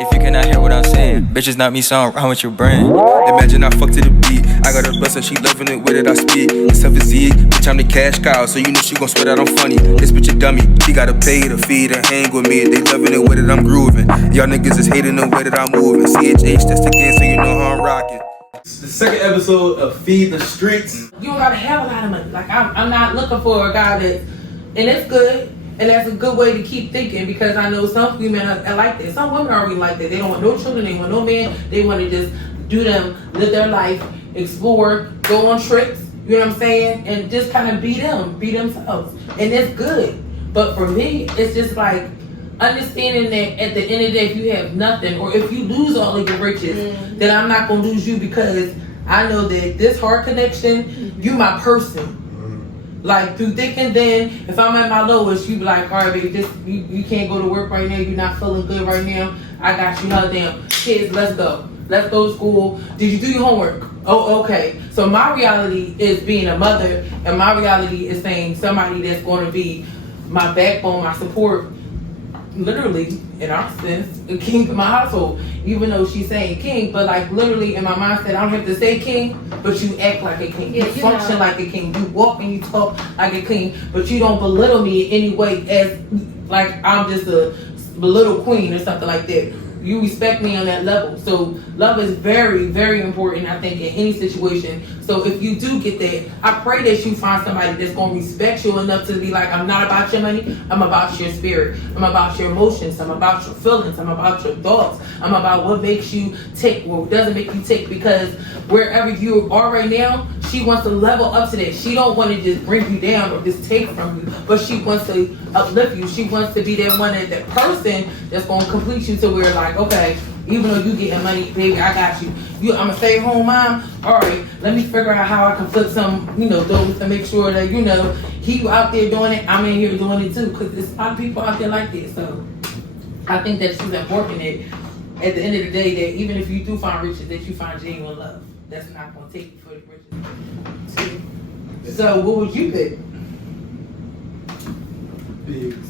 if you cannot hear what I'm saying. Bitches not me, so I'm wrong with your brain. Imagine I fuck to the beat. I got her bust and she loving it with it, I speak. It's a physique, bitch, I'm the cash cow, so you know she gon' sweat out I'm funny. This bitch a dummy, she gotta pay to feed and hang with me. They loving it with it, I'm grooving. Y'all niggas is hating the way that I'm moving. CHH, that's the game, so you know how I'm rocking. The second episode of Feed the Streets. You don't gotta have a lot of money. Like I'm not looking for a guy that, and it's good, and that's a good way to keep thinking because I know some women are like that. Some women are really like that. They don't want no children. They want no man. They want to just do them, live their life, explore, go on trips. You know what I'm saying? And just kind of be themselves, and it's good. But for me, it's just like understanding that at the end of the day, if you have nothing or if you lose all of your riches, then I'm not gonna lose you because I know that this heart connection, you my person. Like through thick and thin, if I'm at my lowest, you be like, all right, baby, you can't go to work right now. You're not feeling good right now. I got you. Hell damn, kids, let's go. Let's go to school. Did you do your homework? Oh, okay. So my reality is being a mother, and my reality is saying somebody that's going to be my backbone, my support. Literally, in our sense, the king of my household. Even though she's saying king, but like literally in my mindset, I don't have to say king, but you act like a king. You function like a king. You walk and you talk like a king, but you don't belittle me in any way as like I'm just a little queen or something like that. You respect me on that level. So love is very, very important, I think, in any situation. So if you do get that, I pray that you find somebody that's going to respect you enough to be like, I'm not about your money, I'm about your spirit. I'm about your emotions, I'm about your feelings, I'm about your thoughts. I'm about what makes you tick, what doesn't make you tick, because wherever you are right now, she wants to level up to that. She don't want to just bring you down or just take from you, but she wants to uplift you. She wants to be that one, that person that's going to complete you to where like, okay, even though you getting money, baby, I got you. I'm a stay-at-home mom. All right, let me figure out how I can flip some, those to make sure that, he out there doing it, I'm in here doing it too. Because there's a lot of people out there like this. So I think that's just important that at the end of the day, that even if you do find riches, that you find genuine love. That's not going to take you for the riches. So what would you pick? Bigs.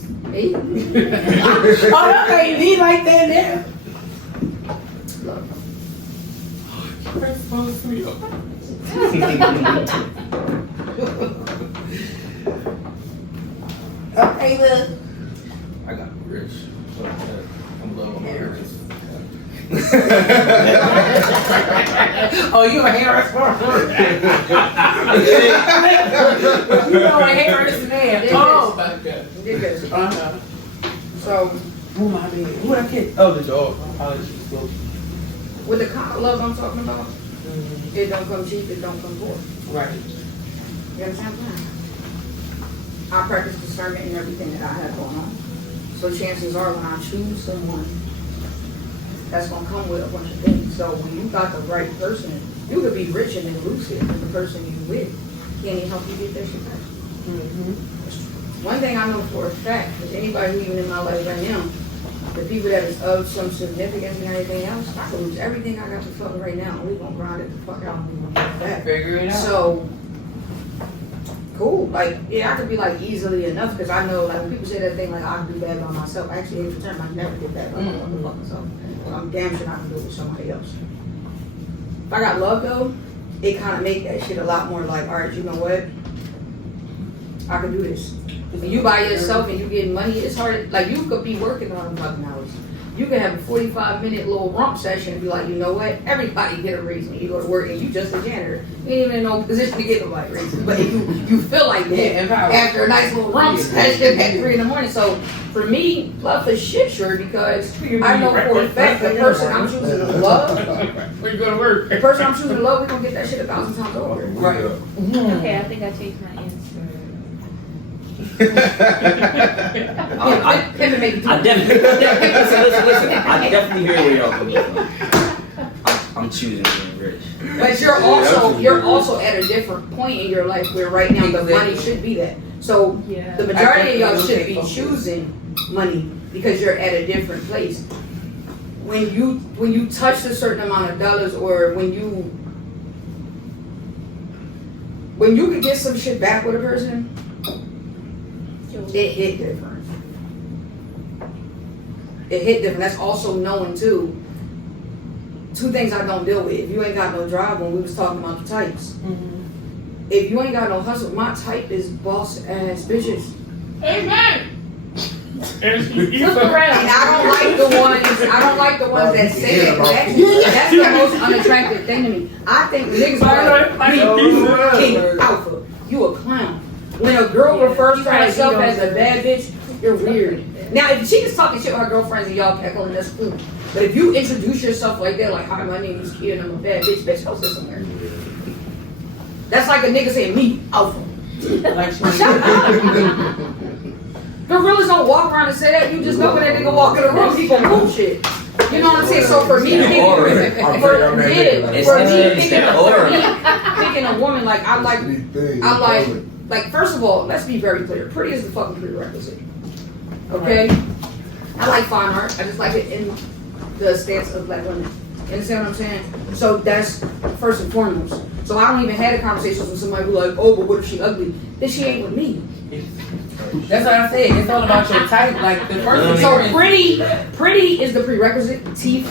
Oh, okay, he like that now. Okay, look. I got rich. So I'm low on my Harris. Oh, you a Harris You know a Harris man. Oh. So, Oh my bad. Who that kid? Oh, the dog. How is she close? with the kind of love I'm talking about, it don't come cheap, it don't come poor. Right. You understand what I'm saying? I practice discernment in everything that I have going on. So chances are when I choose someone, that's gonna come with a bunch of things. So when you got the right person, you could be rich and then lose it, and the person you with can't even help you get that shit back. One thing I know for a fact is anybody who even in my life right now, the people that is of some significance and everything else, I could lose everything I got to fuck right now, and we gonna grind it the fuck out and we gonna get it back. Figure it out. So, cool. Like, yeah, I could be like easily enough because I know, like, when people say that thing, like, I can do bad by myself. I actually hate the term, I never did bad by myself. So I'm damn sure I can do it with somebody else. If I got love though, it kind of make that shit a lot more like, all right, you know what? I can do this. When you by yourself and you getting money, it's hard. Like, you could be working on fucking hours. You could have a 45-minute little romp session and be like, you know what? Everybody get a raise when you go to work and you just a janitor. You ain't even in no position to get nobody raises. But you feel like that after a nice little romp session at 3 in the morning. So for me, love is shit sure because I know for a fact the person I'm choosing to love, When you go to work. the person I'm choosing to love, we're gonna get that shit 1,000 times over. Right. Okay, I think I changed my answer. I definitely listen. I definitely hear where y'all coming from. I'm choosing being rich. But you're also at a different point in your life where right now the money should be that. So the majority of y'all should be choosing money because you're at a different place. When you touch a certain amount of dollars or when you could get some shit back with a person, it hit different. it hit different. That's also knowing too. Two things I don't deal with. If you ain't got no drive, when we was talking about the types. If you ain't got no hustle, my type is boss ass bitches. Amen. And I don't like the ones that say that. That's the most unattractive thing to me. I think niggas are like, king, alpha, you a clown. When a girl refers to herself as a bad bitch, you're weird. Now, if she just talking shit with her girlfriends and y'all cackling, that's cool. But if you introduce yourself like that, like, hi, my name is Kia and I'm a bad bitch, bitch, go sit somewhere. That's like a nigga saying, me, alpha. Like she Shut up. Gorillas don't walk around and say that. You just know when that nigga walk in the room, he gon' move shit. You know what I'm saying? So for me, picking a woman, like I like first of all, let's be very clear. Pretty is the fucking prerequisite. Okay? I like fine art. I just like it in the stance of black women. You understand what I'm saying? So that's first and foremost. So I don't even have a conversation with somebody who like, oh, but what if she ugly? Then she ain't with me. That's what I said. It's all about your type. Like the first So pretty is the prerequisite. Teeth,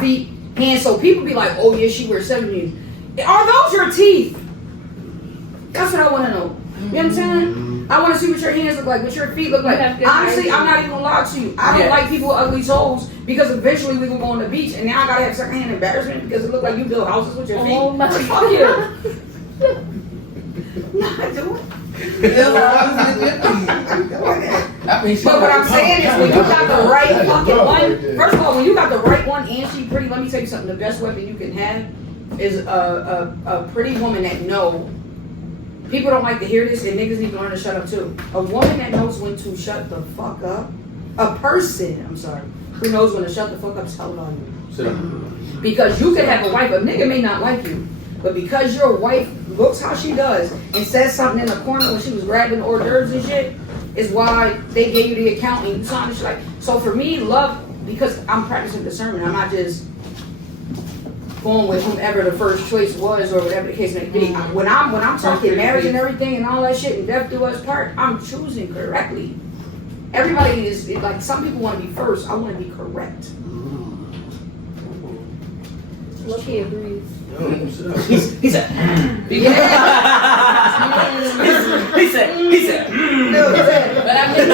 feet, hands. So people be like, oh yeah, she wears 70. Are those your teeth? That's what I want to know. You know what I'm saying? I want to see what your hands look like, what your feet look like. Honestly, I'm not even gonna lie to you. I don't like people with ugly toes because eventually we gonna go on the beach and now I gotta have secondhand embarrassment because it look like you build houses with your feet. Oh my Fuck you. Not doing. But what I'm saying is when you got the right fucking one, first of all, when you got the right one and she pretty, let me tell you something, the best weapon you can have is a pretty woman that know. People don't like to hear this and niggas need to learn to shut up too. A woman that knows when to shut the fuck up, a person, I'm sorry, who knows when to shut the fuck up is hell on you. Sit down. Because you can have a wife, a nigga may not like you, but because your wife looks how she does and says something in the corner when she was grabbing hors d'oeuvres and shit, is why they gave you the account and you saw this like. So for me, love, because I'm practicing discernment, I'm not just going with whomever the first choice was or whatever the case may be. When I'm talking marriage and everything and all that shit and death do us part, I'm choosing correctly. Everybody is like, some people want to be first. I want to be correct. Loki agrees. He said. He said. But I think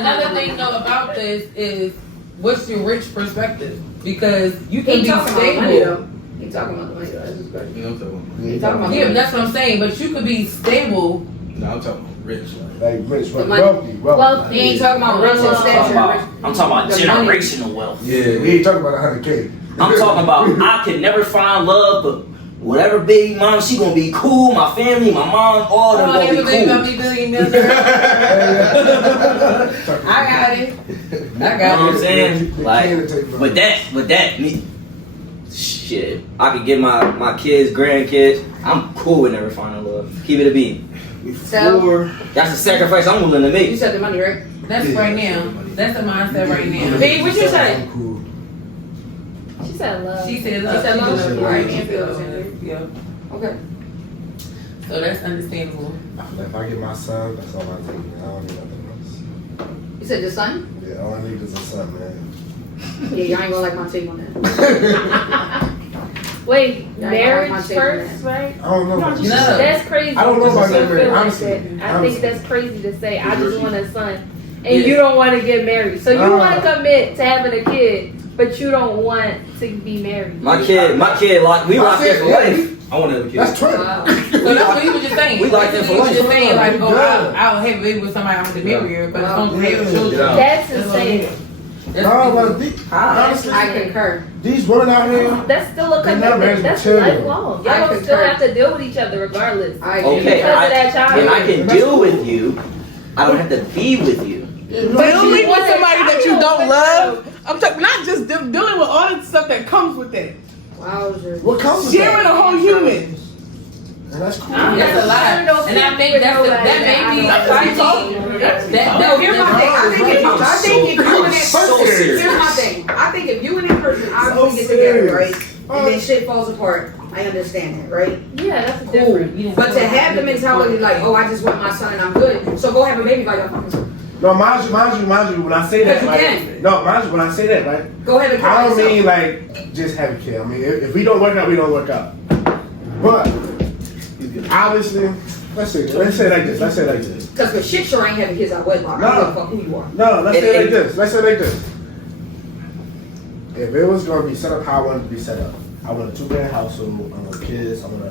another thing though about this is what's your rich perspective? Because you can be About money, stable. though. He talking about the money though. That's his question. You know what I'm talking about? He talking about Yeah, money. that's what I'm saying. But you could be stable. No, I'm talking about rich. Like rich, The right? money. Wealthy. He ain't talking about rich and stature. I'm talking about The money. generational wealth. Yeah, we ain't talking about 100K. I'm talking about I can never find love, but whatever baby mom, she gonna be cool. My family, my mom, all them gonna be cool. I got it. I You know got what I'm it. saying? Like, with that, me, shit, I could get my kids, grandkids. I'm cool with never finding love. Keep it a beat. So, That's a sacrifice I'm willing to you make. said the money, right? That's right now. That's the mindset right now. Hey, what you say? I'm cool. She said love. She said She love. said love. She said Right. love. Yeah. Okay. So that's understandable. If I get my son, that's all I take. I don't need nothing You said the son? else. Yeah, all I need is a son, man. Yeah, y'all ain't gonna like my take on that. Wait, Yeah, I marriage know, I take first, that. right? I don't know. No. That's crazy. I don't know about to that, feel like honestly. that. I Honestly. think that's crazy to say. I just want a son, and Yeah. you don't want to get married. So you Nah. want to commit to having a kid, but you don't want to be married. My kid, we locked in for life. I want to have a kid. That's twin. Wow. So that's what he was just saying. We like that for He was life. just saying like, oh, Yeah. I'll have a baby with somebody I'm to marry her, but it's Wow. gonna have children. Yeah. That's That's what insane. No, but honestly, I concur. these women out here, That's still a They never commitment. has That's material. lifelong. I Y'all gonna still concur. have to deal with each other regardless. I agree. Okay, Because of that child. and I can deal with you. I don't have to be with you. Dealing you with want somebody a that you child, don't but love. I'm talking not just dealing with all the stuff that comes with it. Wowzers. what comes with Sharing that? a whole human. And that's cool. That's a lot. And I think that may be fighting. No, here's my thing. I think if you and that So person, serious. here's my thing. I think if you and that person obviously get together, right, and then shit falls apart, I understand that, right? Yeah, that's Cool. different. But to have the mentality like, oh, I just want my son and I'm good, so go have a baby by your fucking son. No, mind you. When I say that, You like, can. no, mind you. When I say that, right, Go ahead and I don't yourself. mean like just have a kid. I mean, if we don't work out, we don't work out. But obviously, let's say it like this. Because the shit sure ain't having kids out of wedlock. I don't give a fuck who you are. No, let's say it like this. If it was gonna be set up how I wanted it to be set up, I want a 2-parent household. I want kids. I want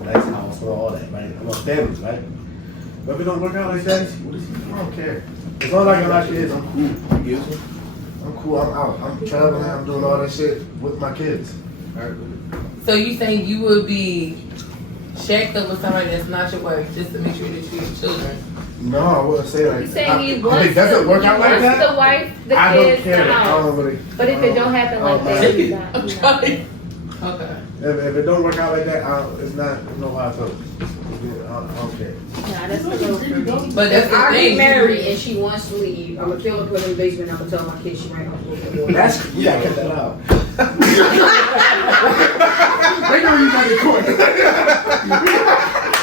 a nice house. I want all that, right? I want families, right? But if it don't work out like that, I don't care. As long as I got my kids, I'm cool. I'm cool. I'm out. I'm traveling. I'm doing all that shit with my kids. So you saying you would be shacked up with somebody that's not your wife just to make sure that you have children? No, I wouldn't say like He's saying he if wants it doesn't work out like that, the wife, the I don't kids, care. the I house. don't really. But if it don't happen like that, Take he's it. not. I'm He's not. trying. Okay. If it don't work out like that, it's not no hard to. I don't care. Nah, that's a little for me. But that's If the I thing. get married and she wants to leave, I'm gonna kill her, put her in the basement, I'm gonna tell my kids she ran off with the water. That's you gotta cut that out. They know you got the court.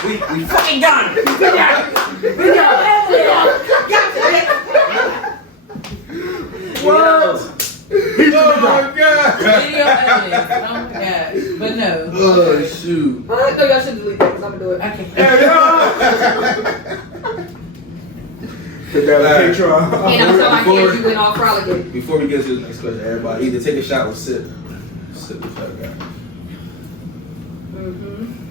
We fucking got it. What? Oh my god. Video evidence. Oh my god. But no. Oh shoot. I know y'all should delete that because I'm gonna do it. I can't. Put that on Patreon. And I'm telling my kids you went off frolicking. Before we get to the next question, everybody either take a shot or sip. Sip the fuck out.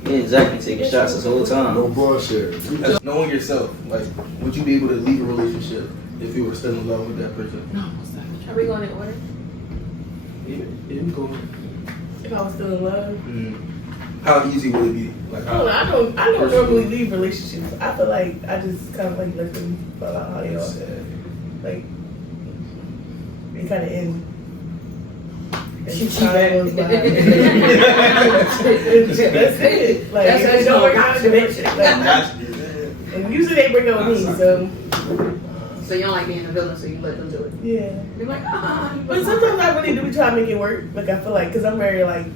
Me and Zach been taking shots this whole time. No bullshit. As knowing yourself, like, would you be able to leave a relationship if you were still in love with that person? Are we going in order? Yeah, cool. If I was still in love. How easy would it be? Like, I don't normally leave relationships. I feel like I just kind of like let them fall out how they are. Like, they kind of end. She Time goes by. That's it. Like, That's if how it don't work it's out, going. then and usually they break up with me, so So you don't like being a villain, so you let them do it. yeah. You're like, But sometimes I really do try to make it work. Like, I feel like, because I'm very, like,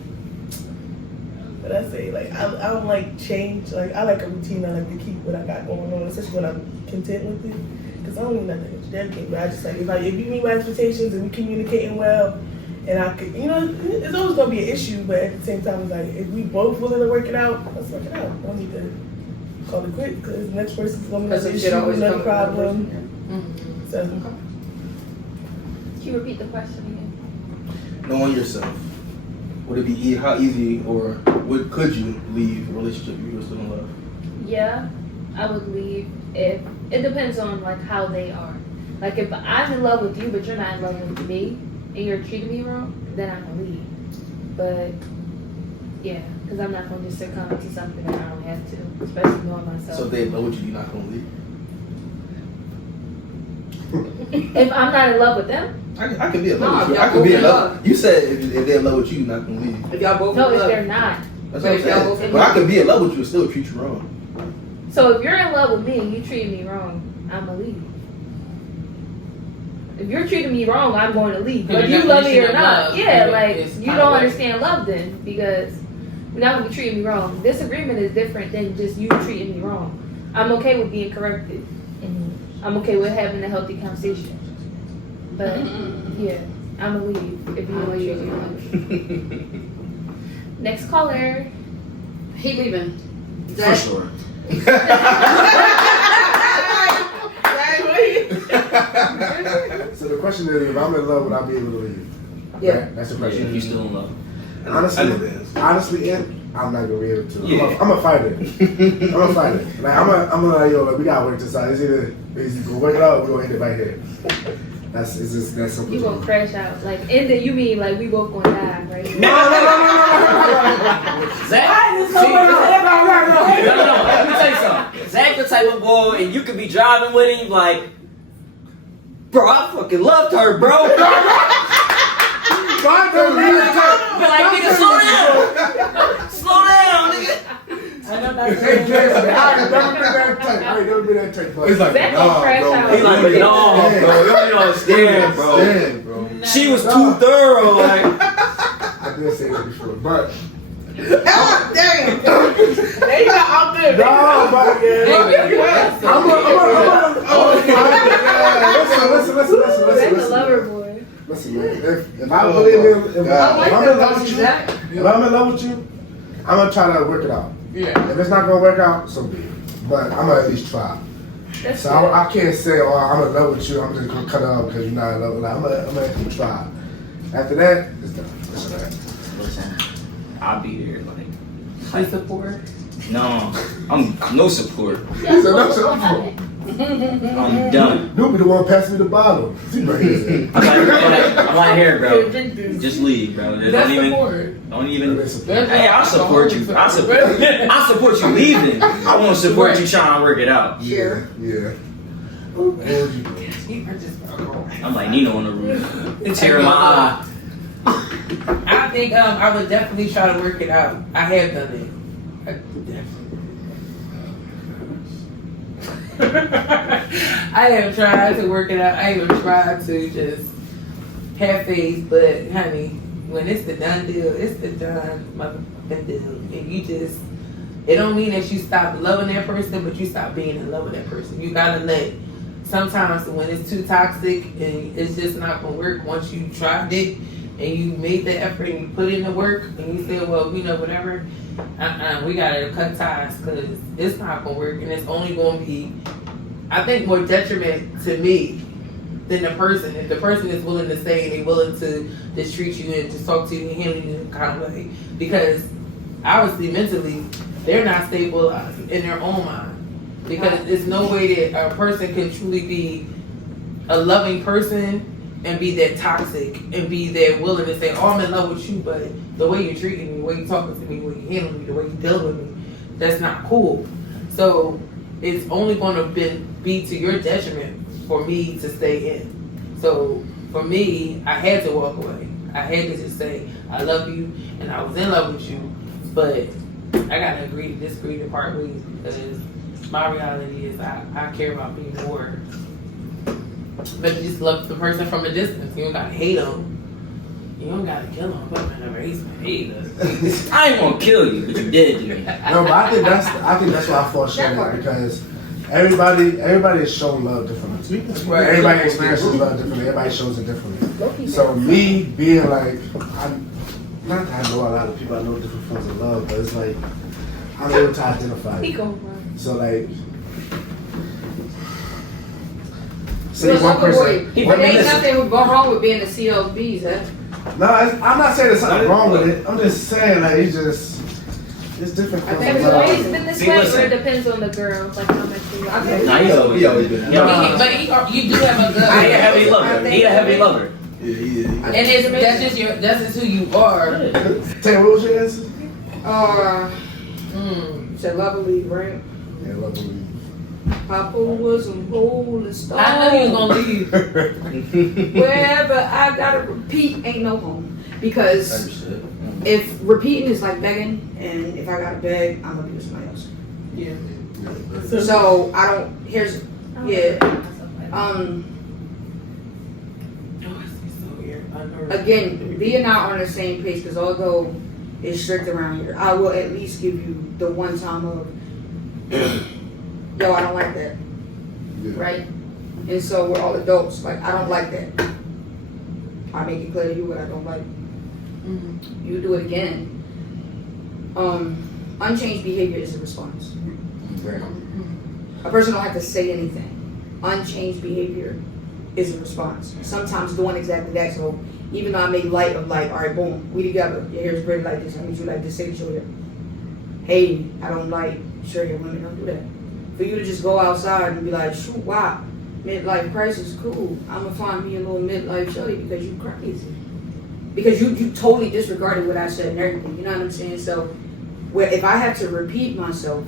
what I say, like, I don't like change. Like, I like a routine. I like to keep what I got going on, especially when I'm content with it. Because I don't need nothing to dedicate, but I just like, if you meet my expectations and we communicating well, and I could, you know, it's always going to be an issue, but at the same time, it's like, if we both willing to work it out, let's work it out. I don't need to call it quit, because the next person's going to be because an it issue, shit always another comes problem. So, Can you repeat the question again? knowing yourself, would it be how easy or could you leave a relationship if you were still in love? Yeah, I would leave if it depends on like how they are. Like if I'm in love with you, but you're not in love with me, and you're treating me wrong, then I'm gonna leave. But yeah, because I'm not gonna just succumb to something that I don't have to, especially knowing myself. So if they love with you, you're not gonna leave. If I'm not in love with them, I could be in love No, with you. y'all I could be both in in love. love. You said if they're in love with you, you're not gonna leave. If y'all both no, in if love. they're not. That's But what if y'all I'm both saying. in But love. I could be in love with you and still treat you wrong. So if you're in love with me and you treat me wrong, I'm gonna leave. If you're treating me wrong, I'm going to leave. Your Whether you love me or definition of not. love Yeah, is like kind you of don't way. understand love then because you're not gonna be treating me wrong. Disagreement is different than just you treating me wrong. I'm okay with being corrected. And I'm okay with having a healthy conversation. But yeah, I'm gonna leave if you know you Next caller. He leaving. For sure. So the question is, if I'm in love, would I be able to leave? Yeah. Right? That's the Yeah, question. if you still in love. Honestly, I'm not gonna be able to. Yeah. I'm a fighter. I'm a fighter. Like I'm gonna like, yo, like, we gotta work this out. It's either go work it out, or we gonna end it right here. That's simple. You gonna crash out. Like end it you mean like we both gonna die, right? No. Zach, let me tell you something. Zach the type of boy, and you could be driving with him like, bro, I fucking loved her, bro. Be like, nigga, slow down. Slow down, nigga. Hey, Jason, I ain't never been that type. It's like, Zach gonna crash out. He like, no, bro, you don't understand, bro. bro. She was too thorough, like. I did say that before, but They not out there. no, but Hey, I'm That's a lover boy. Listen, man. If I believe in, if I'm in love with you, if I'm in love with you, I'm gonna try to work it out. Yeah. If it's not gonna work out, so be it. But I'm gonna at least try. That's So good. I can't say, oh, I'm in love with you. I'm just gonna cut it out because you're not in love with me. I'm gonna at least try. After that, it's done. It's all right. Listen, I'll be there. I support. No, I'm no support. He said, no, shut up. I'm done. You be the one passing me the bottle. See, bro, he said. I'm not here, bro. Just leave, bro. That's Don't support. even. That's Hey, I'll support you. I'll support you leaving. I won't support you trying to work it out. Yeah, yeah. What would you do? I'm like Nino on the roof. It's here in my eye. I think I would definitely try to work it out. I have done it. I have tried to work it out. I even tried to just have faith, but honey, when it's the done deal, it's the done motherfucking deal. And you just, it don't mean that you stop loving that person, but you stop being in love with that person. You gotta let, sometimes when it's too toxic and it's just not gonna work, once you tried it and you made the effort and you put in the work and you said, well, you know, whatever, we gotta cut ties because it's not gonna work and it's only gonna be, I think, more detriment to me than the person. If the person is willing to stay and they're willing to just treat you and just talk to you and handle you in a kind of way, because obviously mentally they're not stable in their own mind, because there's no way that a person can truly be a loving person and be that toxic and be that willing to say, oh, I'm in love with you, but the way you're treating me, the way you're talking to me, the way you handle me, the way you deal with me, that's not cool. So it's only going to be to your detriment for me to stay in. So for me, I had to walk away. I had to just say, I love you and I was in love with you, but I got to agree to disagree to part ways, because my reality is I care about me more. But you just love the person from a distance. You don't gotta hate them. You don't gotta kill them. Put them in a race and hate us. I ain't gonna kill you, but you did to me. No, but I think that's why I fall short of it, because everybody is showing love differently. Right. Everybody experiences love differently. Everybody shows it differently. So me being like, not that I know a lot of people, I know different forms of love, but it's like I'm able to identify it. So like, say one person. But ain't nothing wrong with being a CLBs, huh? No, I'm not saying there's something wrong with it. I'm just saying like it's different. Have forms you of always love. been this See, way, or listen. it depends on the girl, like how much you like her? Nah, he always been. But you do have a good. He a heavy lover. He a heavy lover. Yeah, he is. And that's just who you are. Tay, what was your answer? You said love and leave, right? Yeah, love believe. Papa was a rolling stone. I know you was gonna leave. Wherever I gotta repeat, ain't no home. Because if repeating is like begging, and if I gotta beg, I'm gonna be with somebody else. Yeah. So I don't. Here's yeah. Again, we are not on the same page, because although it's strict around here, I will at least give you the one time of, yo, I don't like that, Yeah. right? And so we're all adults. Like, I don't like that. I make it clear to you what I don't like. You do it again. Unchanged behavior is a response. A person don't have to say anything. Unchanged behavior is a response. Sometimes doing exactly that. So even though I make light of like, all right, boom, we together. Your hair's pretty like this. I mean, you like this. Say to show hey, I don't like short hair women. Don't do that. For you to just go outside and be like, shoot, wow, midlife crisis, cool. I'm gonna find me a little midlife shorty because you crazy. Because you totally disregarded what I said and everything. You know what I'm saying? So, if I have to repeat myself,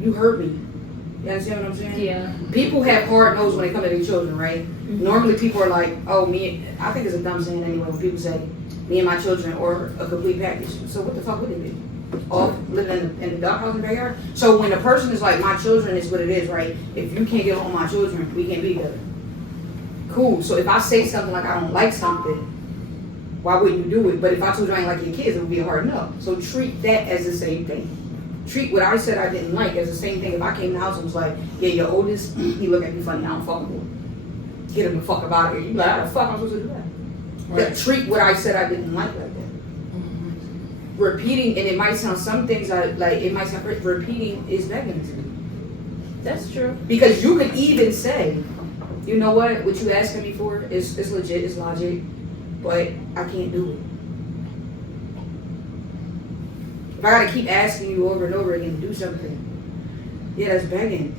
you hurt me. You understand what I'm saying? Yeah. People have hard nose when they come to their children, right? Normally people are like, oh, I think it's a dumb saying anyway when people say, me and my children or a complete package. So what the fuck would it be? All living in the doghouse in the backyard? So when a person is like, my children is what it is, right? If you can't get on my children, we can't be together. Cool. So if I say something like I don't like something, why wouldn't you do it? But if I told you I ain't like your kids, it would be a hard no. So treat that as the same thing. treat what I said I didn't like as the same thing if I came to the house and was like, yeah, your oldest, he look at me funny, I don't fuck with him. Get him the fuck up out of here. You be like, how the fuck am I supposed to do that? Right. Treat what I said I didn't like that. Repeating, and it might sound, some things it might sound, repeating is begging to me. That's true. Because you could even say, you know what you asking me for is legit, it's logic, but I can't do it. If I gotta keep asking you over and over again to do something, yeah, that's begging.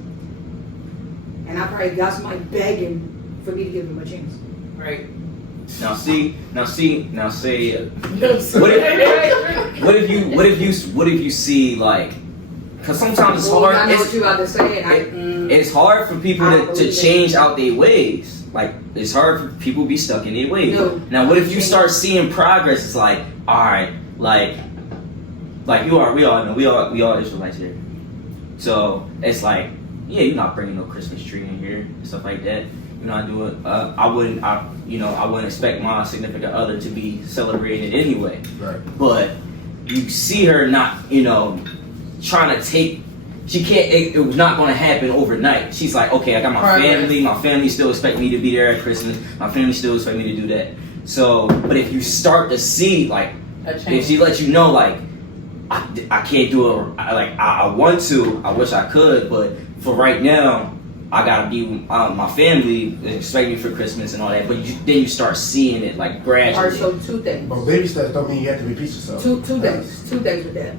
And I probably got somebody begging for me to give them a chance. Right. Now say, what if you see like, because sometimes it's hard. I know what you about to say, and it's hard for people to change out their ways. Like it's hard for people to be stuck in their ways. No. Now, what if you start seeing progress? It's like, all right, like we all Israelites here. So it's like, yeah, you're not bringing no Christmas tree in here and stuff like that. You're not doing. I wouldn't expect my significant other to be celebrated anyway. Right. But you see her not, trying to take. She can't. It was not going to happen overnight. She's like, okay, I got my family. My family still expect me to be there at Christmas. My family still expect me to do that. So, but if you start to see, like, if she lets you know, like, I can't do it. I want to. I wish I could, but for right now, I gotta be with my family. They expect me for Christmas and all that. But then you start seeing it like gradually. Alright, so two things. But baby steps don't mean you have to repeat yourself. Two things with that.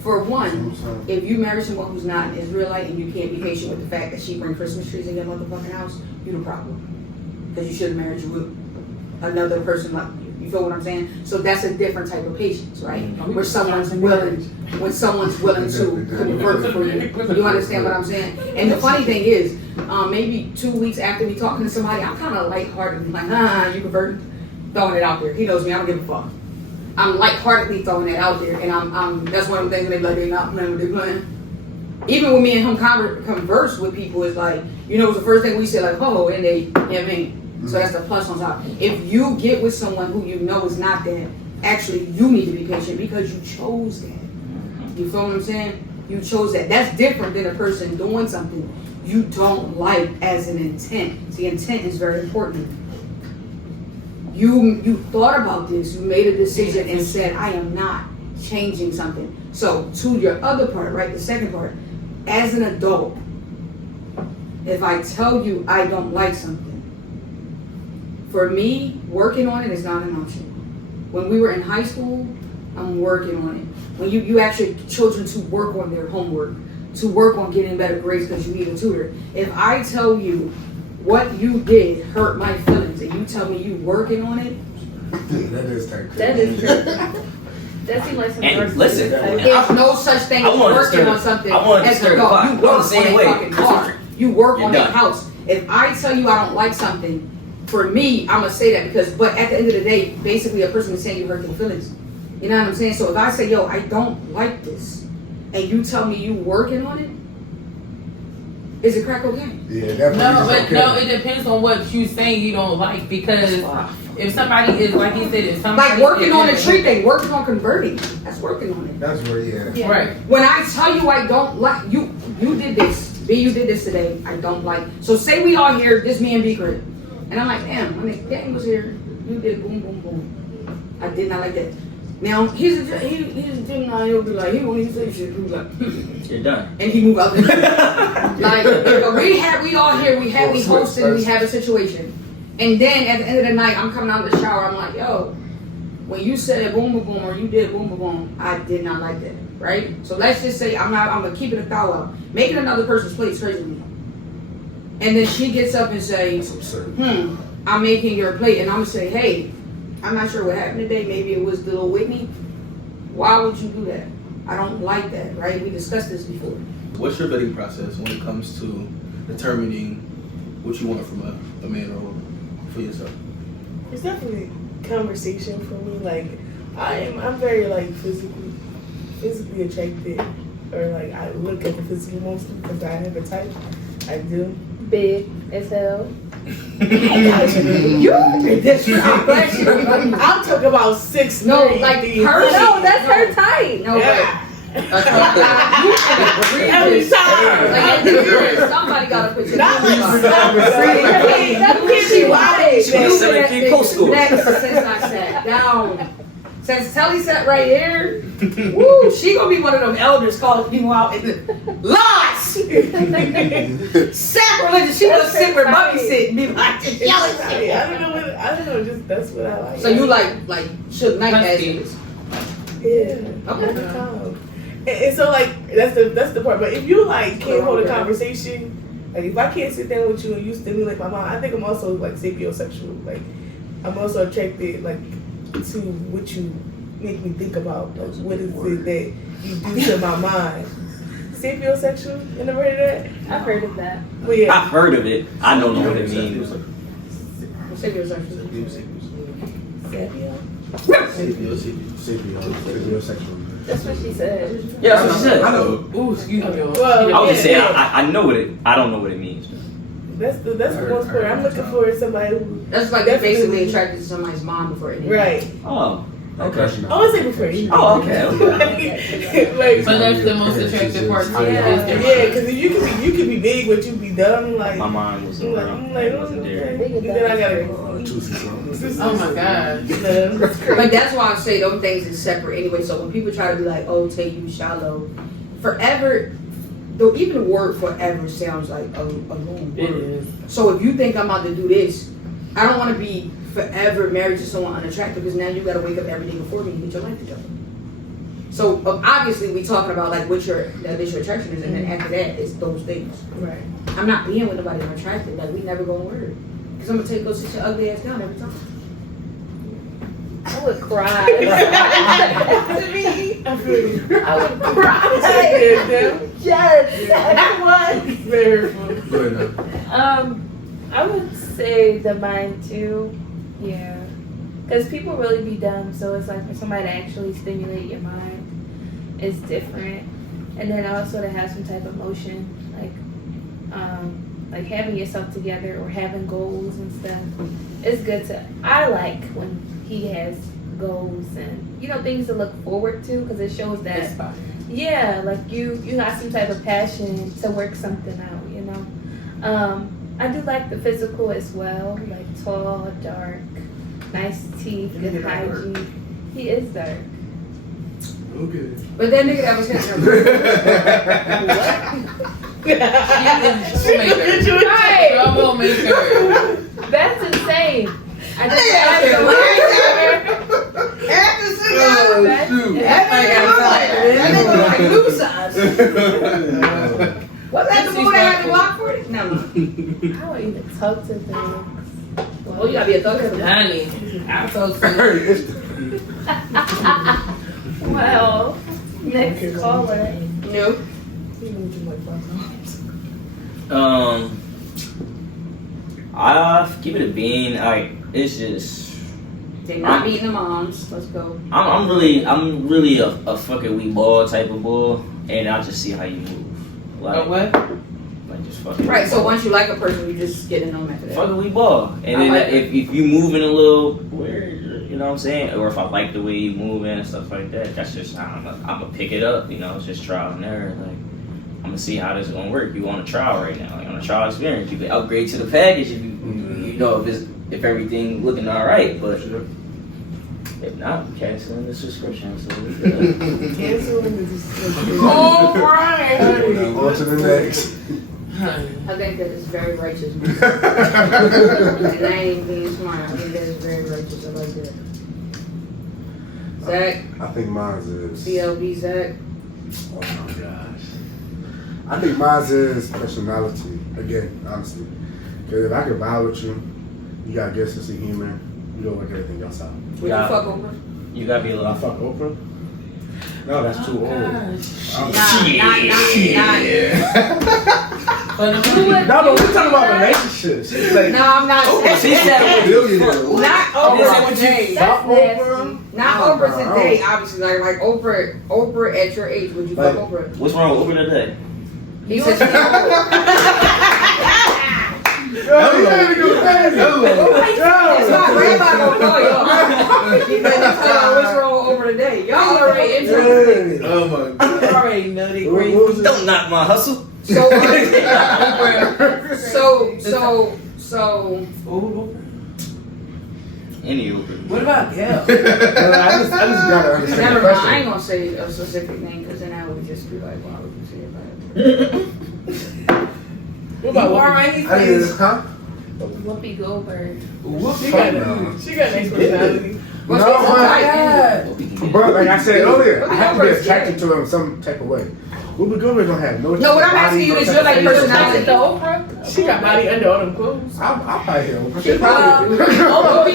For one, if you marry someone who's not an Israelite and you can't be patient with the fact that she brings Christmas trees in your motherfucking house, you the problem. Because you should have married you with another person like you. You feel what I'm saying? So that's a different type of patience, right? Where someone's willing to convert for you. You understand what I'm saying? And the funny thing is, maybe 2 weeks after me talking to somebody, I'm kind of lighthearted, like, you converted, throwing it out there. He knows me, I don't give a fuck. I'm lightheartedly throwing it out there, and I'm that's one of the things they like, they're not playing what they're playing. Even when me and him converse with people, it's like, it's the first thing we say, like, oh, and they, I mean. So that's the plus on top. If you get with someone who you know is not that, actually you need to be patient because you chose that. You feel what I'm saying? You chose that. That's different than a person doing something you don't like as an intent. The intent is very important. You thought about this, you made a decision and said, I am not changing something. So to your other part, right, the second part, as an adult, if I tell you I don't like something, for me, working on it is not an option. When we were in high school, I'm working on it. When you actually children to work on their homework, to work on getting better grades because you need a tutor. If I tell you what you did hurt my feelings and you tell me you working on it, that is kind of crazy. That is true. That seems like some And listen, there's no such thing as working on something as an adult. You work on a fucking car. You work on a house. If I tell you I don't like something, for me, I'm gonna say that but at the end of the day, basically a person is saying you hurt their feelings. You know what I'm saying? So if I say, yo, I don't like this, and you tell me you working on it, is it crack cocaine? Yeah, definitely. No, it depends on what you saying you don't like, because if somebody is, like he said, if somebody like working on a tree thing, working on converting, that's working on it. That's where, yeah. Right. When I tell you I don't like, you did this, B, you did this today, I don't like. So say we all here, this me and B crib. And I'm like, damn, when the gang was here, you did boom, boom, boom. I did not like that. Now, he's a Gemini, he'll be like, he won't even say shit. He'll be like, You're done. and he move out there. Like, we all here, we hosted, we have a situation. And then at the end of the night, I'm coming out of the shower, I'm like, yo, when you said boom, boom, boom, or you did boom, boom, boom, I did not like that, right? So let's just say I'm gonna keep it a thou out. Making another person's plate is crazy to me. And then she gets up and says, I'm making your plate. And I'm going to say, hey, I'm not sure what happened today. Maybe it was the little Whitney. Why would you do that? I don't like that, right? We discussed this before. What's your vetting process when it comes to determining what you want from a man or for yourself? It's definitely conversation for me. Like, I'm very, like, physically attracted. Or, like, I look at the physical mostly because I have a type. I do. Big as hell. I'm talking about 6'3". No, like her. No, that's her type. No, Yeah. Every time. Like, somebody gotta put your Not like name that can't be wise. She was 17 post school. Next, since I sat down. Since Telly sat right here, woo, she gonna be one of them elders calling people out in the lies. Sacrilegious. She gonna sit where Bubby sit and be like, just yelling. I don't know, just that's what I like. So you like Suge Knight as is. Yeah. Okay. And so like that's the part. But if you like can't hold a conversation, like if I can't sit down with you and you stimulate my mind, I think I'm also like sapiosexual. Like I'm also attracted like to what you make me think about. Like what is it that you do to my mind? Sapiosexual? You never heard of that? I've heard of that. Well, yeah. I've heard of it. I don't know what it means. Sapiosexual. Sapiosexual. That's what she said. Yeah, that's what she said. I know. Ooh, excuse me. Well, I was just saying, yeah. I know what it. I don't know what it means. That's the most part. I'm looking for somebody who That's like they're basically attracted to somebody's mom before anything. right. Oh, okay. I would say before you. Oh, okay. Like, But that's the most attractive part to Yeah. you. yeah, because if you can be big, but you be dumb. Like My mind was I'm around. like, It wasn't there. okay. And then I gotta. Oh my God. But that's why I say them things is separate anyway. So when people try to be like, oh, Tay, you shallow, forever, though even the word forever sounds like a long It word. is. So if you think I'm about to do this, I don't want to be forever married to someone unattractive because now you got to wake up every day before me and get your life together. So obviously we talking about like what your initial attraction is, and then after that it's those things. Right. I'm not being with nobody unattractive. Like we never gonna work because I'm gonna go sit your ugly ass down every time. I would cry. To me, I feel you. I would cry. Yes, that's one. Very funny. Go ahead now. I would say the mind too. Yeah. Because people really be dumb, so it's like for somebody to actually stimulate your mind is different. And then also to have some type of motion, like having yourself together or having goals and stuff. It's good to, I like when he has goals and, things to look forward to because it shows that, It's fine. yeah, like you got some type of passion to work something out, I do like the physical as well, like tall, dark, nice teeth, good hygiene. He is dark. Okay. But that nigga that was hitting Right. Troublemaker. That's insane. I just What's that the boy that had the block for it? No. I don't even talk to things. Well, you gotta be a thug for that. Honey, I'm so sorry. Well, next caller. No. I keep it a bean. It's just. They're not beating the moms. Let's go. I'm really a fucking weak ball type of bull, and I just see how you move. Like what? Like just fucking. Right, so once you like a person, you just get in on after that. Fucking weak ball, and then like if you move in a little weird, you know what I'm saying, or if I like the way you move in and stuff like that, that's just I'm gonna pick it up. It's just trial and error. Like I'm gonna see how this is gonna work. You on a trial right now, like on a trial experience. You can upgrade to the package if if everything looking all right, but if not, canceling the subscription. So Canceling the subscription. Oh, right. On to the next. I think that is very righteous. And I ain't being smart. I think that is very righteous. I like that. Zach, I think mine is. CLB Zach. Oh my gosh. I think mine is personality. Again, honestly. Because if I could vibe with you, you got a good sense of humor, you don't work everything else out. Would you fuck over? you gotta be a I little. fuck Oprah? No, that's too old. Not. No, but we're talking about relationships. It's like, No, I'm not saying She said Billionaire. not Oprah today. Stop Oprah. Not Oprah today, obviously. Like Oprah at your age, would you fuck Like- Oprah? What's wrong with Uber today? He said she That's why Grandma gonna call y'all. He said, what's wrong with Oprah today? Y'all already interested. Oh my god. already know they What crazy. was it? Don't knock my hustle. So, Ooh, Any open. what about Gail? I just gotta understand never the mind. I question. ain't gonna say a specific name because then I would just be like, why would you say it like What about You Whoopi? already I didn't, said. huh? Whoopi Goldberg. She got a nice personality. No, that? but like I said earlier, Whoopi I have to be Goldberg's attracted to him some type of way. Whoopi Goldberg don't have no. No, what I'm asking you is your like personality. The Oprah? She got body under all them clothes. I'll probably hear him.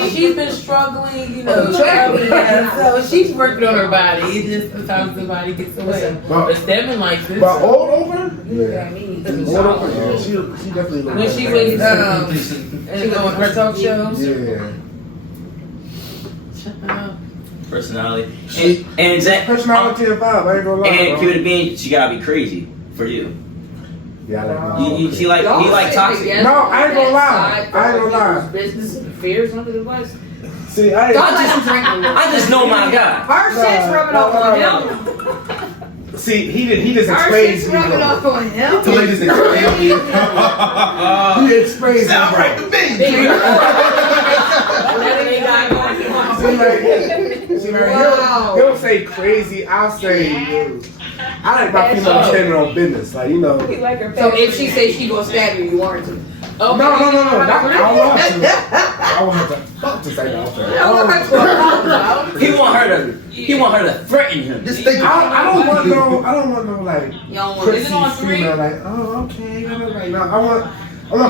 She's been struggling, you know, so she's working on her body. It's just sometimes the body gets away. But Stedman likes it. But old Oprah? Yeah, Yeah. me. Old Oprah, yeah. She definitely looks When she was on her talk shows. Yeah. Personality. She- And Zach. Personality and vibe, I ain't gonna lie. And bro. keep it being, she gotta be crazy for you. Yeah, I like my She like Y'all he like sit toxic. together No, I ain't gonna on lie. that I ain't gonna side, lie. Business and affairs under the bus. See, I Don't let him drink on I just know my guy. Her shit's rubbing off on him. See, he just Her explains shit's me. rubbing off on him. The ladies explain me. He explains Sound me. right to me. See, like, Wow. he'll say crazy. I'll say, I like my female standing on business. Like, you know. He like her So if she says she gonna stab you, you want her to. No. Not, I want her to. I want her to fuck to say that. He want her to threaten him. Just think. I don't want no like You don't want prissy on three? female. Like, oh, okay. Like, no, I want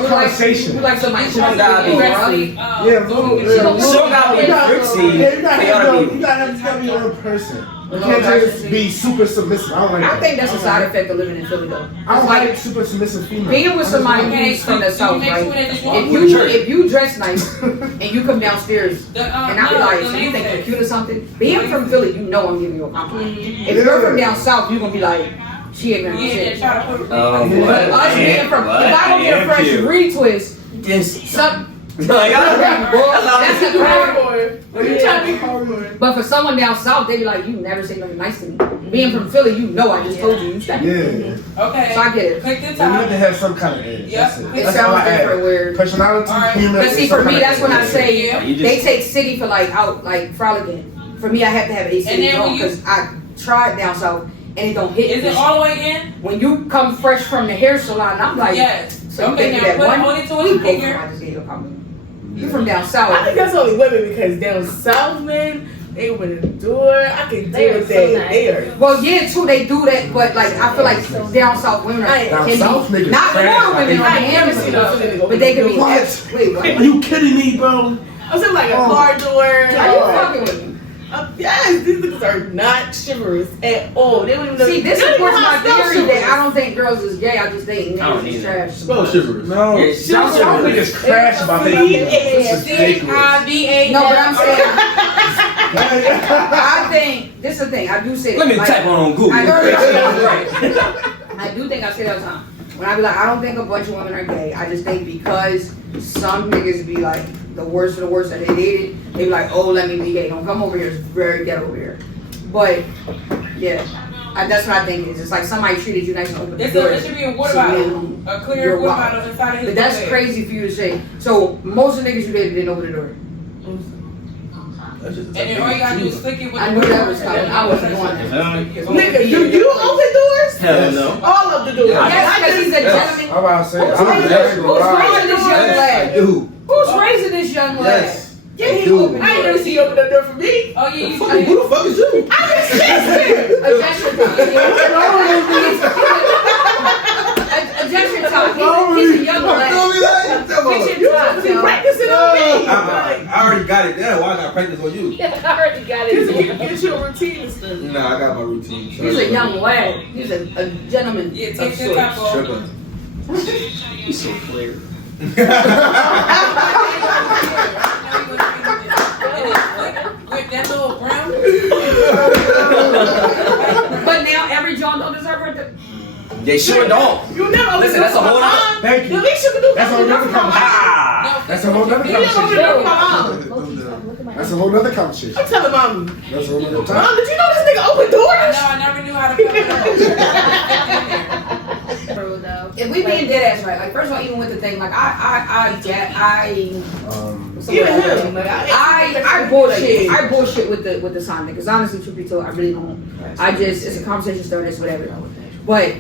conversation. You like somebody She gotta be friendly. Yeah, little. She don't gotta be fritzy. Yeah, you They gotta be. gotta be your own person. You can't just be super submissive. I don't like I that. think that's a side effect of living in Philly though. I don't It's like super submissive female. being with somebody Okay, who's from the so south, next right? one is If you dress nice and you come downstairs and I be like, so you think you're cute or something? Being from Philly, you know I'm giving you a compliment. If you're from down south, you gonna be like, she ain't gonna shit. Oh boy. But us being from, if I don't get a fresh retwist, This. some. Like, That's a crime. Hardcore. What are you trying to be hardcore? But for someone down south, they be like, you never say nothing nice to me. Being from Philly, you know I just told you stank. Yeah. Okay. So I get it. Click the You need top. to have some kind of edge. Yep. That's it. It That's all I sounds different add. weird. Personality, All right. humor. But see, and for some me, kind that's of when I edge. say Yeah. You just- they take city for like out, like frolic. For me, I have to have a And city then when on you- because I tried down south and it don't hit. Is it all the way in? When you come fresh from the hair salon, I'm like, Yes. so you Okay, think now that put one on it to week his finger. I just gave you a compliment. You from down I south? think that's only women because down south, man, they open the door. I can They deal are with so that. nice. They are. Well, yeah, too. They do that, but like I feel like down south women are Down can south be niggas not trash. more women on I ain't never seen no hand, Philly nigga but open they the can be. door. What? Wait, what? Are you kidding me, bro? I'm saying like a Oh. car door. Are you fucking with me? Yes, these niggas are not chivalrous at all. They don't even know. See, this they don't supports even know my how to spell theory that I chivalrous. don't think girls is gay. I just think I don't niggas is either. trash. Spell chivalrous. No. Yeah, South South niggas crash about that. This is ridiculous. CIVA. No, but I'm saying, I think this is the thing. I do say. Let me like, type on Google. I do think I say that all the time. When I be like, I don't think a bunch of women are gay. I just think because some niggas be like the worst of the worst that they dated, they be like, oh, let me be gay. Don't come over here. It's very ghetto over here. But yeah, that's what I think is. It's like somebody treated you nice and open the It door. should be a water So bottle. then A clear you're water wild. bottle inside of his But that's bag. crazy for you to say. So most of the niggas you dated didn't open the door. That's just And then all you gotta do is flick it with I the knew that was coming. I wasn't going there. Nigga, do you open doors? Hell no. All of the doors. Yes, because he's a Yes. gentleman. I'm about to say, Who's I'm raising never gonna lie. this young lad? Dude. Who's raising this young lad? Yes. Yeah, he Dude. opened. I ain't never see you open the door for me. Oh yeah, you Who the fuck is you? I'm a sister. Objection time. He's a young lad. Kitchen You time, supposed to be yo. practicing on me. Like, I already got it down. Why I got practice on you? I already got Cause you it. get your routine and stuff. Nah, I got my routine. He's a young lad. He's a gentleman Yeah, of take your top sorts. off. Tripping. He's so clear. With that little brown. But now every John don't deserve her. They sure don't. You never open Listen, the that's door a for whole my nother- mom. Thank you. The least you can do is That's a open whole the door nother for my mom. Ah. That's a whole nother You never open the conversation. door for my mom. Loki, look at my That's a whole nother conversation. I'm telling mommy. That's a whole nother Mom, time. did you know this nigga open I doors? know, I never knew how to feel it. True though. If we being dead ass right, like first of all, even with the thing, like I Even him. Like, I bullshit. I bullshit with the sign because honestly, truth be told, I really don't. I just it's a conversation starter, it's whatever. But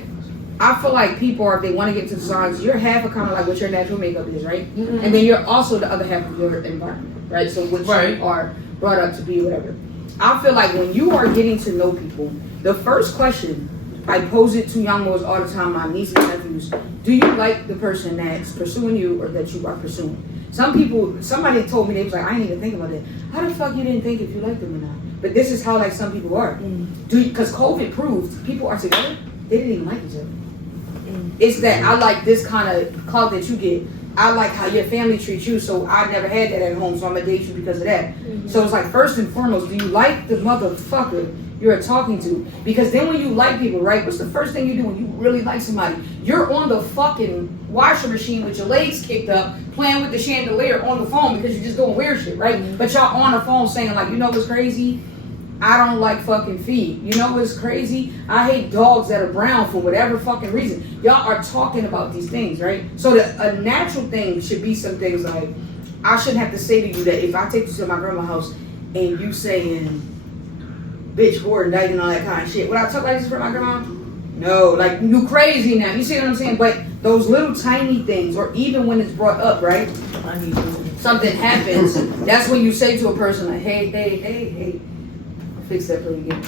I feel like people are if they want to get to the signs, you're half of kind of like what your natural makeup is, right? Mm-hmm. And then you're also the other half of your environment, right? So what Right. you are brought up to be, whatever. I feel like when you are getting to know people, the first question I pose it to young boys all the time, my nieces and nephews. Do you like the person that's pursuing you or that you are pursuing? Some people, somebody told me, they was like, I didn't even think about it. How the fuck you didn't think if you liked them or not? But this is how like some people are. Because COVID proved people are together, they didn't even like each other. It's that I like this kind of clout that you get. I like how your family treats you, so I never had that at home, so I'm gonna date you because of that. So it's like, first and foremost, do you like the motherfucker you're talking to? Because then when you like people, right, what's the first thing you do when you really like somebody? You're on the fucking washer machine with your legs kicked up, playing with the chandelier on the phone because you're just doing weird shit, right? But y'all on the phone saying like, you know what's crazy? I don't like fucking feet. You know what's crazy? I hate dogs that are brown for whatever fucking reason. Y'all are talking about these things, right? So a natural thing should be some things like, I shouldn't have to say to you that if I take you to my grandma's house and you saying, bitch, whore, and dyke and all that kind of shit. Would I talk like this for my grandma? No, like, you crazy now. You see what I'm saying? But those little tiny things, or even when it's brought up, right? Something happens. That's when you say to a person like, hey. Fix that plate again.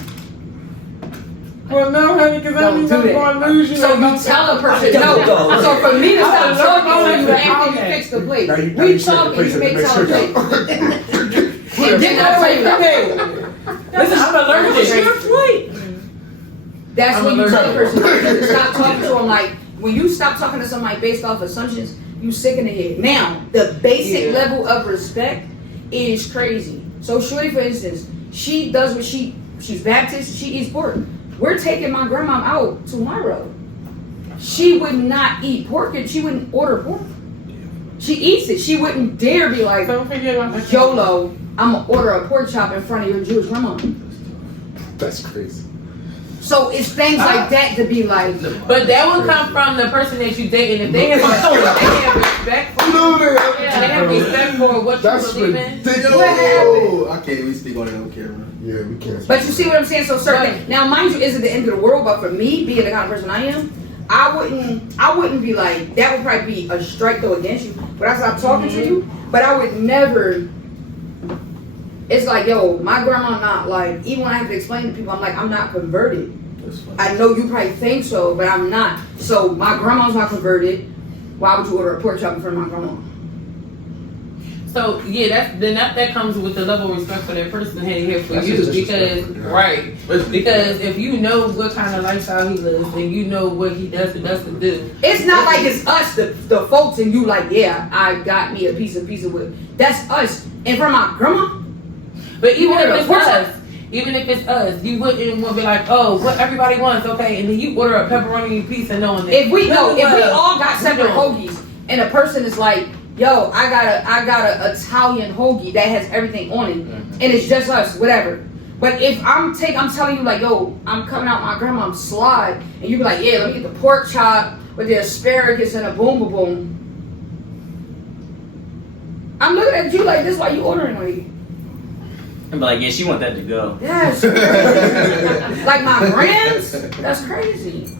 Well, no, honey, because I Don't mean, do I'm that. going to lose you. So you tell a person no. So for me to stop talking to you after you fix the plate, Now we you set the talk and place you at the make next some church plate. out. Get that plate. Listen, I'm allergic. That's I'm when you tell a allergic. person stop talking to them. Like when you stop talking to somebody based off assumptions, you sick in the head. Now the basic level of respect is crazy. So Shorty, for instance, she does what she's Baptist, she eats pork. We're taking my grandma out tomorrow. She would not eat pork and she wouldn't order pork. She eats it. She wouldn't dare be like, Don't forget about the YOLO, I'm gonna order a pork chop in front of your Jewish grandma. That's crazy. So it's things like that to be like, But that will come from the person that you dating. If they have respect for what you That's believe in. ridiculous. Yo, I can't even speak on it on camera. Yeah, we can't. but you see what I'm saying? So certain now, mind you, isn't the end of the world, but for me, being the kind of person I am, I wouldn't be like, that would probably be a strike though against you. But I stop talking to you, but I would never. It's like, yo, my grandma not like, even when I have to explain to people, I'm like, I'm not converted. I know you probably think so, but I'm not. So my grandma's not converted. Why would you order a pork chop in front of my grandma? So yeah, that comes with the level of respect for that person here for That's you just because disrespectful, yeah. right because if you know what kind of lifestyle he lives and you know what he does and doesn't do. It's not like it's us, the folks, and you like, yeah, I got me a piece of wood. That's us. And from my grandma, But even order if it's us, you wouldn't want to be like, oh, what everybody wants, okay, and then you order a pepperoni pizza knowing that. if we all got separate hoagies, and a person is like, yo, I got a Italian hoagie that has everything on it, and it's just us, whatever. But if I'm telling you like, yo, I'm coming out my grandma's slide, and you be like, yeah, let me get the pork chop with the asparagus and a boom boom boom. I'm looking at you like this while you ordering me. I'm like, yeah, she want that to go. Yes. Like my grands, that's crazy.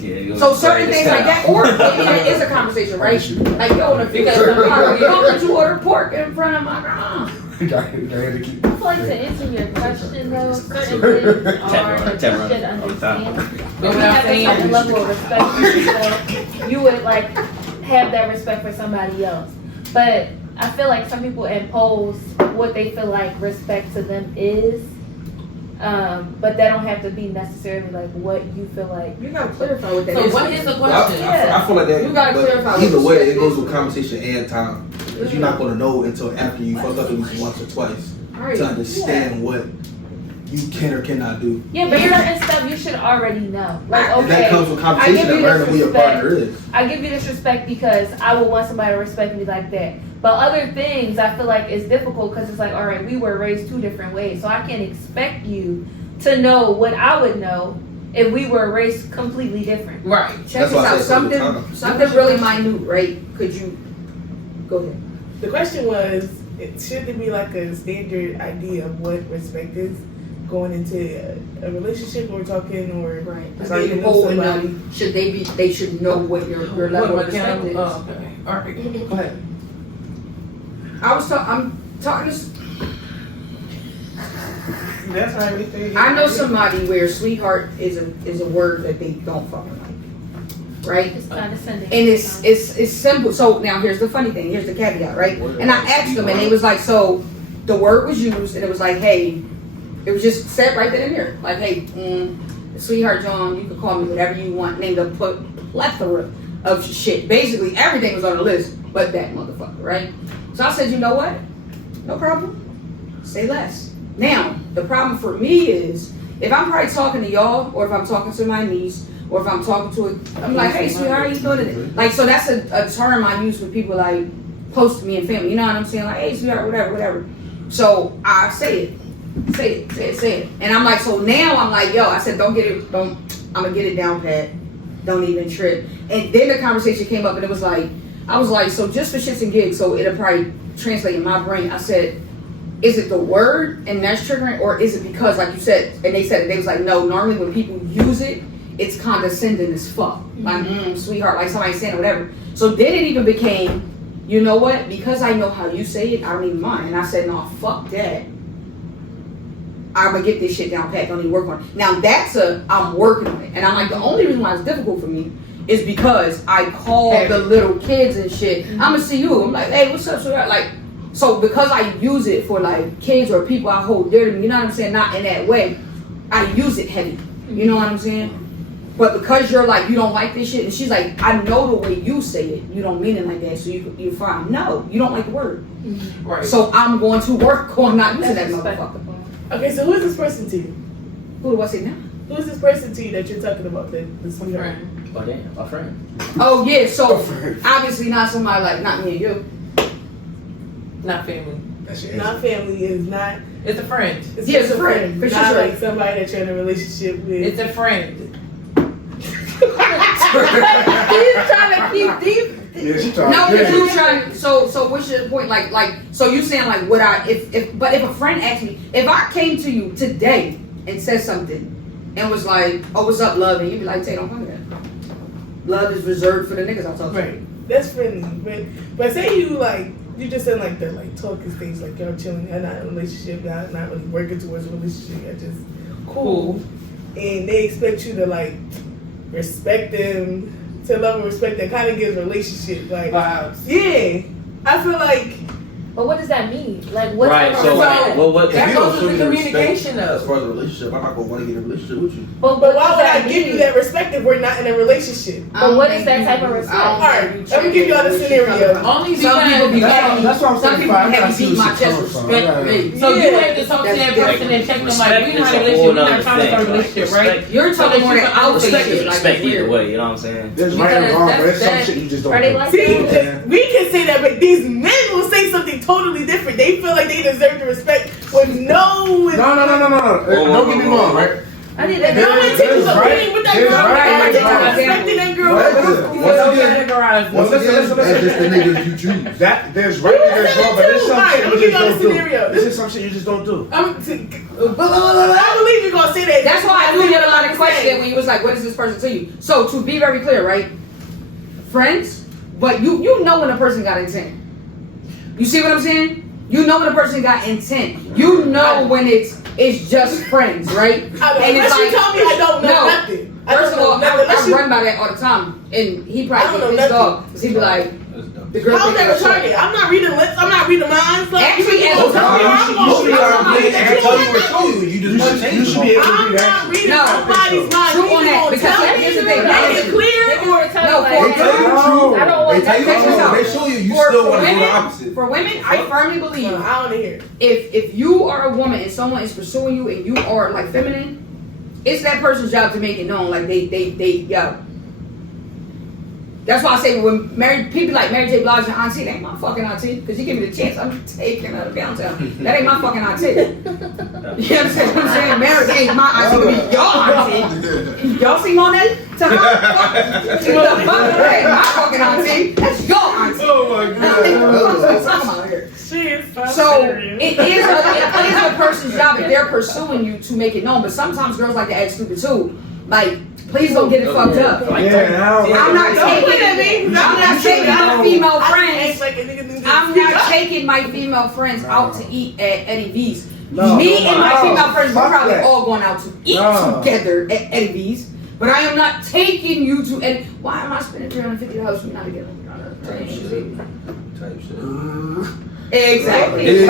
Yeah, So certain things like that, or maybe that is a conversation, right? Like, yo, in the future, how could you order pork in front of my grandma? I feel like to answer your question though, certain things are that you should understand. When you have a certain level of respect for yourself, you would like have that respect for somebody else. But I feel like some people impose what they feel like respect to them is, but that don't have to be necessarily like what you feel like. You gotta clarify what that So is. what is the question? I feel like that. You gotta but clarify either what way, respect it goes is. with conversation and time. Because you're not gonna know until after you fuck up at least once or twice Right. to understand what you can or cannot do. Yeah, but certain stuff you should already know. Like, And that comes okay, with I conversation give and you learning this who your respect. partner is. I give you this respect because I would want somebody to respect me like that. But But other things, I feel like it's difficult because it's like, all right, we were raised 2 different ways, so I can't expect you to know what I would know if we were raised completely different. Right. Check That's this why I out. said something. Something really minute, right? Could you go ahead? The question was, should there be like a standard idea of what respect is going into a relationship or talking or Right. just Are getting you to know holding somebody? them? Should they be? They should know what your level of respect is. Oh, okay. All right. Go ahead. I'm talking to. That's not everything. I know somebody where sweetheart is a word that they don't fucking like, right? It's condescending. And it's simple. So now here's the funny thing. Here's the caveat, right? And I asked them, and they was like, so the word was used, and it was like, hey, it was just said right then and there, like, hey, sweetheart John, you can call me whatever you want. Named a plethora of shit. Basically, everything was on the list, but that motherfucker, right? So I said, you know what? No problem. Say less. Now, the problem for me is if I'm probably talking to y'all, or if I'm talking to my niece, or if I'm talking to I'm like, hey, sweetheart, how you doing today? Like, so that's a term I use for people like close to me and family. You know what I'm saying? Like, hey, sweetheart, whatever. So I say it. Say it. And I'm like, so now I'm like, yo, I said, I'm gonna get it down pat. Don't even trip. And then the conversation came up and it was like, I was like, so just for shits and gigs, so it'll probably translate in my brain. I said, is it the word and that's triggering, or is it because, like you said, and they said, they was like, no, normally when people use it, it's condescending as fuck. Like, sweetheart, like somebody saying whatever. So then it even became, you know what? Because I know how you say it, I don't even mind. And I said, no, fuck that. I'm gonna get this shit down pat, don't even work on it. Now I'm working on it. And I'm like, the only reason why it's difficult for me is because I call the little kids and shit. I'm gonna see you. I'm like, hey, what's up, sweetheart? Like, so because I use it for like kids or people I hold dear to me, you know what I'm saying? Not in that way. I use it heavy. You know what I'm saying? But because you're like, you don't like this shit, and she's like, I know the way you say it, you don't mean it like that, so you're fine. No, you don't like the word. Right. So I'm going to work on not using that motherfucker. Okay, so who is this person to you? Who do I say now? Who is this person to you that you're talking about? The sweetheart? Friend. Oh damn, my friend. Oh yeah, so obviously not somebody like, not me and you. Not family. That's your Not answer. family is not. It's a friend. It's Yeah, just it's a friend, for Not sure. like somebody that you're in a relationship with. It's a friend. He's trying to keep deep. Yeah, she trying No, to because get you it. trying. So what's your point? Like, so you saying like, would I? But if a friend asked me, if I came to you today and said something, and was like, "Oh, what's up, love?" and you'd be like, "Tay, don't come here. Love is reserved for the niggas I talk to." Right. That's friendly. But say you like, you just said like the like talking things like y'all chilling, you're not in a relationship, y'all not really working towards a relationship, you're just cool. And they expect you to like respect them, to love and respect that kind of gives a relationship like Vibes. yeah. I feel like But what does that mean? Like, what's Right, the so respect? what That If you goes don't show with me the the respect communication as though. far as a relationship, I'm not gonna want to get in a relationship with you. But but why does would I that give you mean? that respect if we're not in a relationship? But what is that type of respect? Alright, let me give y'all the scenario. Only Some people be because. heavy. That's what I'm Some saying. people I heavy gotta see beat where my she's chest coming from. respect Yeah. me. So you Yeah. have to talk to That's that different. person and check them like, Respect we is not a in a relationship, whole we're not nother trying to start a thing. relationship, Like, right? You're talking more than outfit Respect shit. is Like, respect weird. either way, you know what I'm saying? There's right and Because wrong, but there's some that's- shit you just don't Are they do. like See, that? we can say that, but these men will say something totally different. They feel like they deserve the respect with no. No. Don't get me wrong, right? I need If that. y'all ain't taking some opinion with that There's girl, right I and think wrong. I'm respecting that girl. Right. Once again, Once again, That's just the niggas you choose. that there's right and there's wrong, but there's some Alright, shit let me you give y'all just the don't do. scenario. This is some shit you just don't do. I believe you're gonna say that. That's why I knew you had a lot of questions when you was like, what is this person to you? So to be very clear, right? Friends, but you know when a person got intent. You see what I'm saying? You know when a person got intent. You know when it's just friends, right? Unless you tell me I don't know no. nothing. I First don't of all, know nothing. Unless I you- run by that all the time, and he I probably don't get know pissed nothing. off because he be like, the girl. I was think never you're target. I'm not reading lips. I'm not reading minds. Like, Actually, you as gonna a tell me girl, I'm you gonna should read be able to somebody read that and you tell you don't what know. you you just want to You change should them. be able to I'm do that. not reading No, somebody's mind. true You on that, gonna because tell here's the me, thing, make it clear, or No, Like, for They tell you the No. truth. I don't want They tell you the that. truth. They show you. You For still want to do women- the opposite. For women, I firmly believe I don't hear. if you are a woman and someone is pursuing you and you are like feminine, it's that person's job to make it known. Like they That's why I say when people like Mary J. Blige and Auntie, they ain't my fucking auntie. Because you give me the chance, I'm taking her downtown. That ain't my fucking auntie. You understand what I'm saying? Mary ain't my auntie, but your auntie. Y'all see Monet? To her, that ain't my fucking auntie. That's your auntie. Oh my What the fuck are we talking about here? She is So it is a person's job if they're pursuing you to make it known. But sometimes girls like to act stupid too. Like, please don't get it fucked up. I'm not taking my female friends. I'm not taking my female friends out to eat at Eddie V's. Me and my female friends, we're probably all going out to eat together at Eddie V's. But I am not taking you to. And why am I spending $350 for me not to get them? Type shit. Exactly.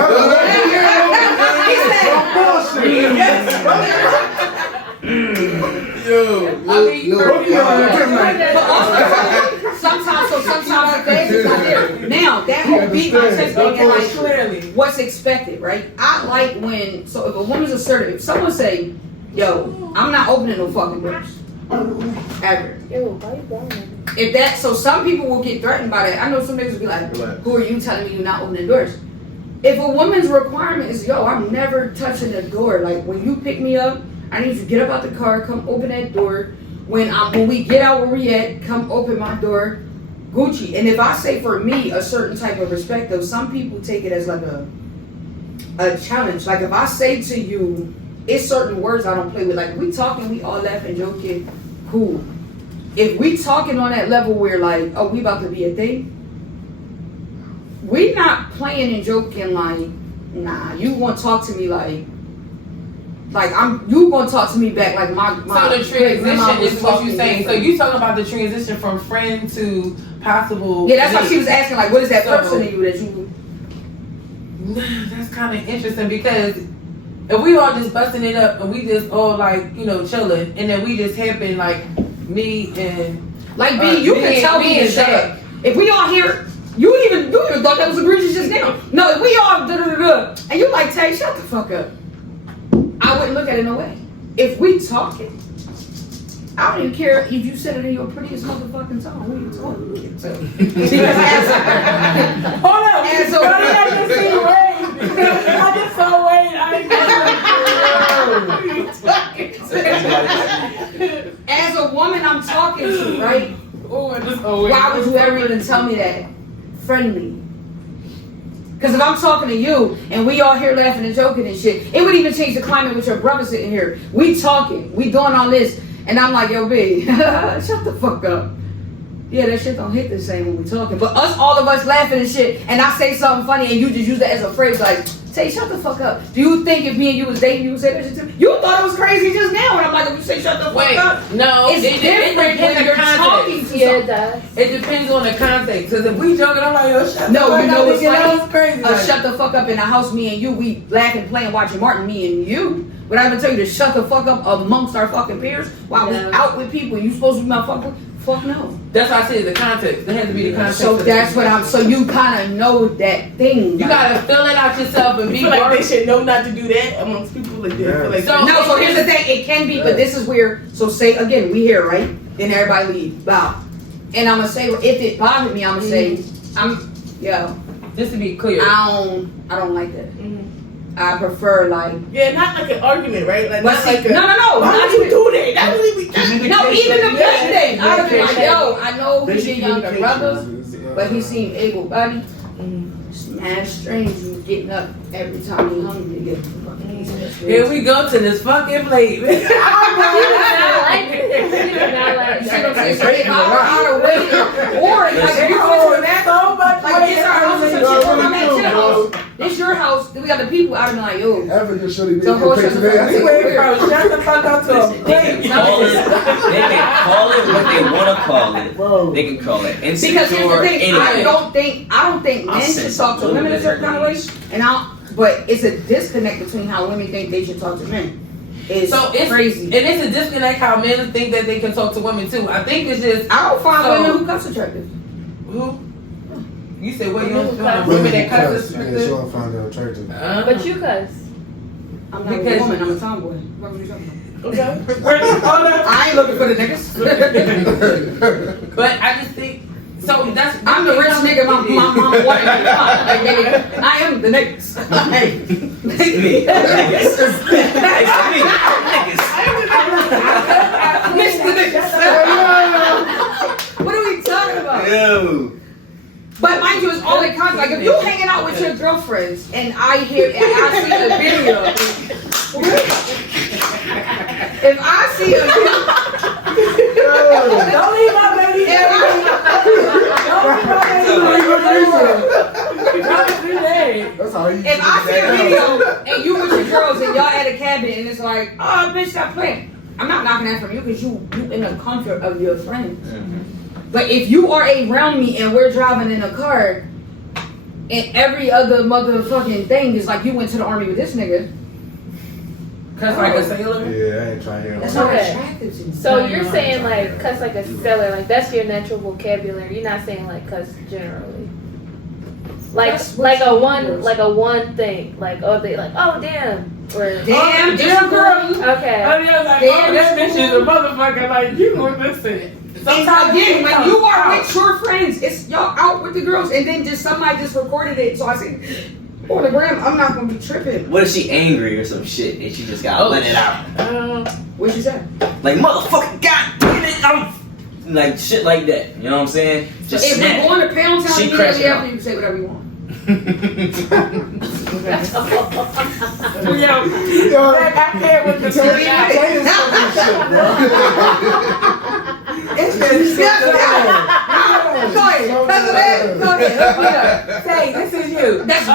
Sometimes the things is not there. Now that whole beat my chest thing and like Clearly. what's expected, right? I like when so if a woman's assertive, if someone say, "Yo, I'm not opening no fucking doors," ever. Ew, why you going? If that, so some people will get threatened by that. I know some niggas will be like, "Who are you telling me you're not opening doors?" If a woman's requirement is, "Yo, I'm never touching the door," like when you pick me up, I need you to get up out the car, come open that door. When we get out where we at, come open my door, Gucci. And if I say for me a certain type of respect, though, some people take it as like a challenge. Like if I say to you, it's certain words I don't play with. Like we talking, we all laughing, joking, cool. If we talking on that level where like, oh, we about to be a thing, we not playing and joking like, nah, you gonna talk to me like you gonna talk to me back like my So the transition is what you saying. So you talking about the transition from friend to possible. Yeah, that's why she was asking like, what is that So- person to you that you? That's kind of interesting because if we all just busting it up and we just all like, you know, chilling, and then we just happen like me and Like B, you can tell me to shut up. If we all here, you even thought that was egregious just now. No, if we all and you like Tay, shut the fuck up. I wouldn't look at it no way. If we talking, I don't even care if you said it in your prettiest motherfucking tone. Who you talking to? Because hold up, As a- I just see Wade. I just saw Wade. as a woman I'm talking to, right? Oh, I just saw Wade. Why would you ever even tell me that? Friendly. Because if I'm talking to you and we all here laughing and joking and shit, it would even change the climate with your brother sitting here. We talking, we doing all this, and I'm like, yo, B, shut the fuck up. Yeah, that shit don't hit the same when we talking. But all of us laughing and shit, and I say something funny and you just use that as a phrase like, say shut the fuck up. Do you think if me and you was dating, you would say that shit too? You thought it was crazy just now, and I'm like, if you say shut the fuck up. No, It's different when you're talking to Yeah, it someone. does. It depends on the context. Because if we joking, I'm like, yo, shut No, the fuck you know up. what's funny? That's crazy. Like, Shut the fuck up in the house, me and you, we laughing, playing, watching Martin, me and you. But I even tell you to shut the fuck up amongst our fucking peers while we out with people. You supposed to be my fuck? Fuck no. that's why I said the context. There has to be the context. So of that's it. what I'm. So you kind of know that thing. You gotta fill it out yourself and I be feel like they worried. should know not to do that amongst people like that. I feel like So- No. So here's the thing. It can be, but this is where. So say again, we here, right? Then everybody leave. Bow. And I'm gonna say if it bothered me, I'm gonna say Just to be clear. I don't like that. I prefer like. yeah, not like an argument, right? Like But not see, like a, no. why not would you even- do that? That really be No, even the best thing. I would be like, Communication. yo, I know he's a younger brother, Communication but he seemed able-bodied. Smash strange, you getting up every time you hungry to get fucking piece of that shit. Here we go to this fucking plate. She does not like it. She does not like You see what I'm that. saying? So if I were out of weight, or like if you go to that, so much like this our house or some shit, where I'm at your house. This your house. Then we got the people out and like, yo. Ever just should The whole shit. Wait, bro, shut the fuck up to a They can call it. They can call it what they want to call it. Bro. They can call it Because here's the insecure. thing, I Anything. don't think I'll men send should talk to some women a little certain kind of way, information. but it's a disconnect between how women think they should talk to men. It's So it's crazy. And it's a disconnect how men think that they can talk to women too. I think it's just I don't find So- women who cuss attractive. who? You said what you Women don't find who women that cuss Yeah, she attractive? don't find that attractive. But you cuss. I'm not Because- a woman, I'm a tomboy. What are you talking about? okay. Hold up. I ain't looking for the niggas. But I just think So that's I'm the rich nigga my mama wanted me to find. Like, nigga, I am the niggas. Like, Mr. Niggas. What are we talking about? Yo. But mind you, it's all in context. Like if you hanging out with your girlfriends and I see a video, if I see a video, Don't leave my baby. That's how you if I see a video and you with your girls and y'all at a cabin and it's like, oh bitch, stop playing. I'm not knocking that from you because you in the comfort of your friends. But if you are around me and we're driving in a car and every other motherfucking thing is like you went to the army with this nigga. cuss like a sailor. Yeah, I ain't trying to hear That's that. not Okay. attractive to me. So you're saying like cuss like a sailor, like that's your natural vocabulary. You're not saying like cuss generally. Like That's like what a you one use. like a one thing. Like oh they like oh damn or Damn, Damn girl. okay. I mean, I was like, Damn, oh, that bitch is a motherfucker. Like, you know what this is. And again, when you are with your friends, it's y'all out with the girls, and then just somebody just recorded it. So I said, "Oh, the gram, I'm not gonna be tripping." What if she angry or some shit and she just gotta let it out? What she said? Like motherfucker, god damn it, I'm like shit like that. You know what I'm saying? Just If snap. we're going to Pound Town She immediately crashing out. after, you can say whatever you want. Yo, I can't with the Tell me something shit, bro. Go ahead. Go ahead. Hook me up. Say, this is you. That's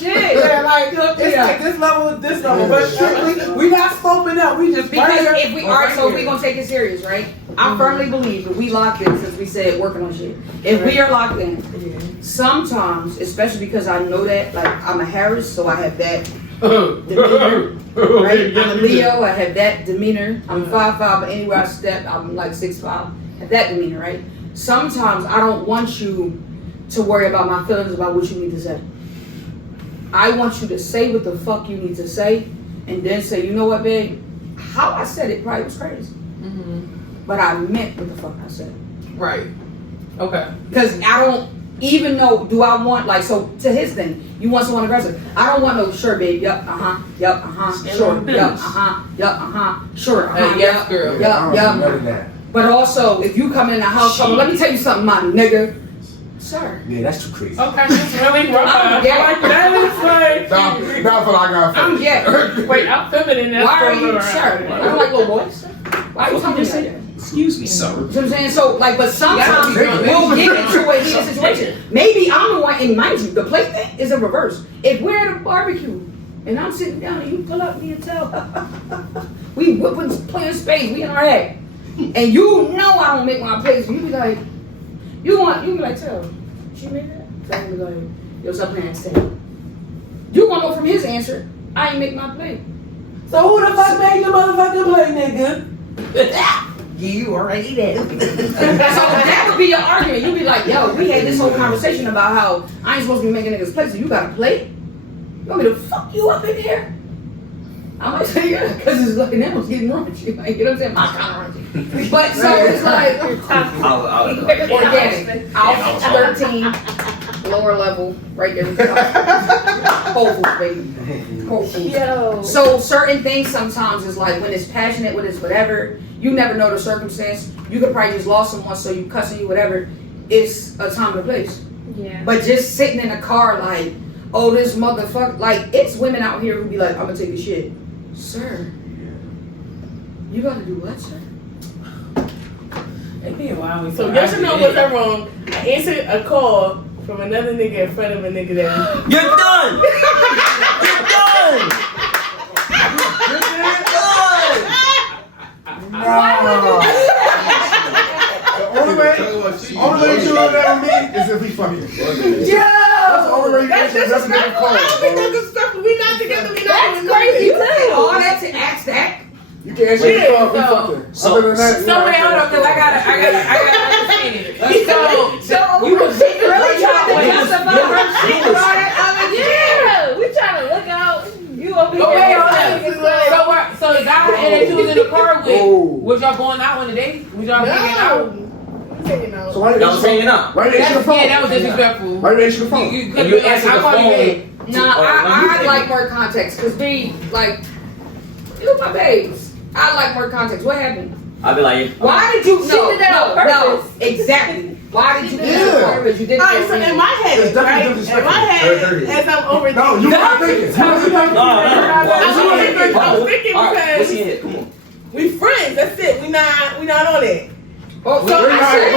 real shit. Yeah, like, Hook me it's up. like this level, but strictly, we not scoping up. We just Because right here. if we are, so if we gonna take it serious, right? I firmly believe that we locked in since we said working on shit. If we are locked in, sometimes, especially because I know that, like I'm a Harris, so I have that demeanor, right? I'm a Leo, I have that demeanor. I'm 5'5", but anywhere I step, I'm like 6'5". I have that demeanor, right? Sometimes I don't want you to worry about my feelings about what you need to say. I want you to say what the fuck you need to say, and then say, you know what, babe? How I said it probably was crazy, but I meant what the fuck I said. Right. Okay. Because I don't even know, do I want, like, so to his thing, you want someone aggressive. I don't want no, sure, babe, yup, yup, sure, yup, yup, sure, Yes, girl. yup. But also, if you come in the house, let me tell you something, my nigga. Sir. Yeah, that's too crazy. Okay, that's really rough. I'm gay. Like, that is like. Now I feel like I got I'm gay. Wait, I'm feminine. That's Why are still you, around. sir? I don't like little boys. Why are you talking to me? Excuse me, sir. You know what I'm saying? So, like, but sometimes Yeah, we'll get into a heated situation. Maybe I'm the one, and mind you, the play thing is a reverse. If we're at a barbecue and I'm sitting down and you pull up me and tell, we whipping, playing spades, we in our head, and you know I don't make my plays, you be like, you be like, tell, she made that? So I be like, yo, stop playing steak. You want to know from his answer, I ain't make my play. So who the fuck made the motherfucking play, nigga? You already did. So that would be your argument. You'd be like, yo, we had this whole conversation about how I ain't supposed to be making niggas play, so you gotta play? You want me to fuck you up in here? I might say yeah, because it's like now it's getting raunchy. Like, you know what I'm saying? My kind of raunchy. But so it's like organic. House 13, lower level, right there. Whole Foods, baby. Whole Foods. Yo. So certain things sometimes is like when it's passionate, when it's whatever, you never know the circumstance. You could probably just lost someone, so you cussing you, whatever. It's a time and a place. Yeah. But just sitting in a car like, oh, this motherfucker, like it's women out here who be like, I'm gonna take a shit. Sir, you gotta do what, sir? It be a while. So y'all should know what's that wrong. I answered a call from another nigga in front of a nigga that You're done! You're done! You're The only way you know that with me is if we fucking. That's the only way you that's can never get a call. disrespectful. I don't think that's disrespectful. We not together. We not That's doing crazy. You nothing. say all that to ask that. You can't answer the call if we so- fucking. so- Other than that, So wait, hold on, because I gotta understand it. So You was really trying to Wait, justify her shit with all that other shit. Yeah, we trying to look out. You over Oh, wait, here. hold on. So the guy and that you was in the car with, Oh. was y'all going out on a date? Was y'all hanging out? No. So hanging out. So why did Y'all was hanging out. Why did you answer the phone? Yeah, that was disrespectful. Why did you answer the phone? And you answered the phone. Nah, I like more context because like, you my babes. I like more context. What happened? I'd be like, Why did you? She did that on No, purpose. exactly. Why did you do Yeah. that on purpose? You didn't. Alright, so in my head, It's definitely right? In disrespectful. my head, Dirty. as I'm over No, you were thinking. no. I was thinking Alright, what's because in it? Come on. we friends. That's it. We not on it. Oh, So Where I y'all said-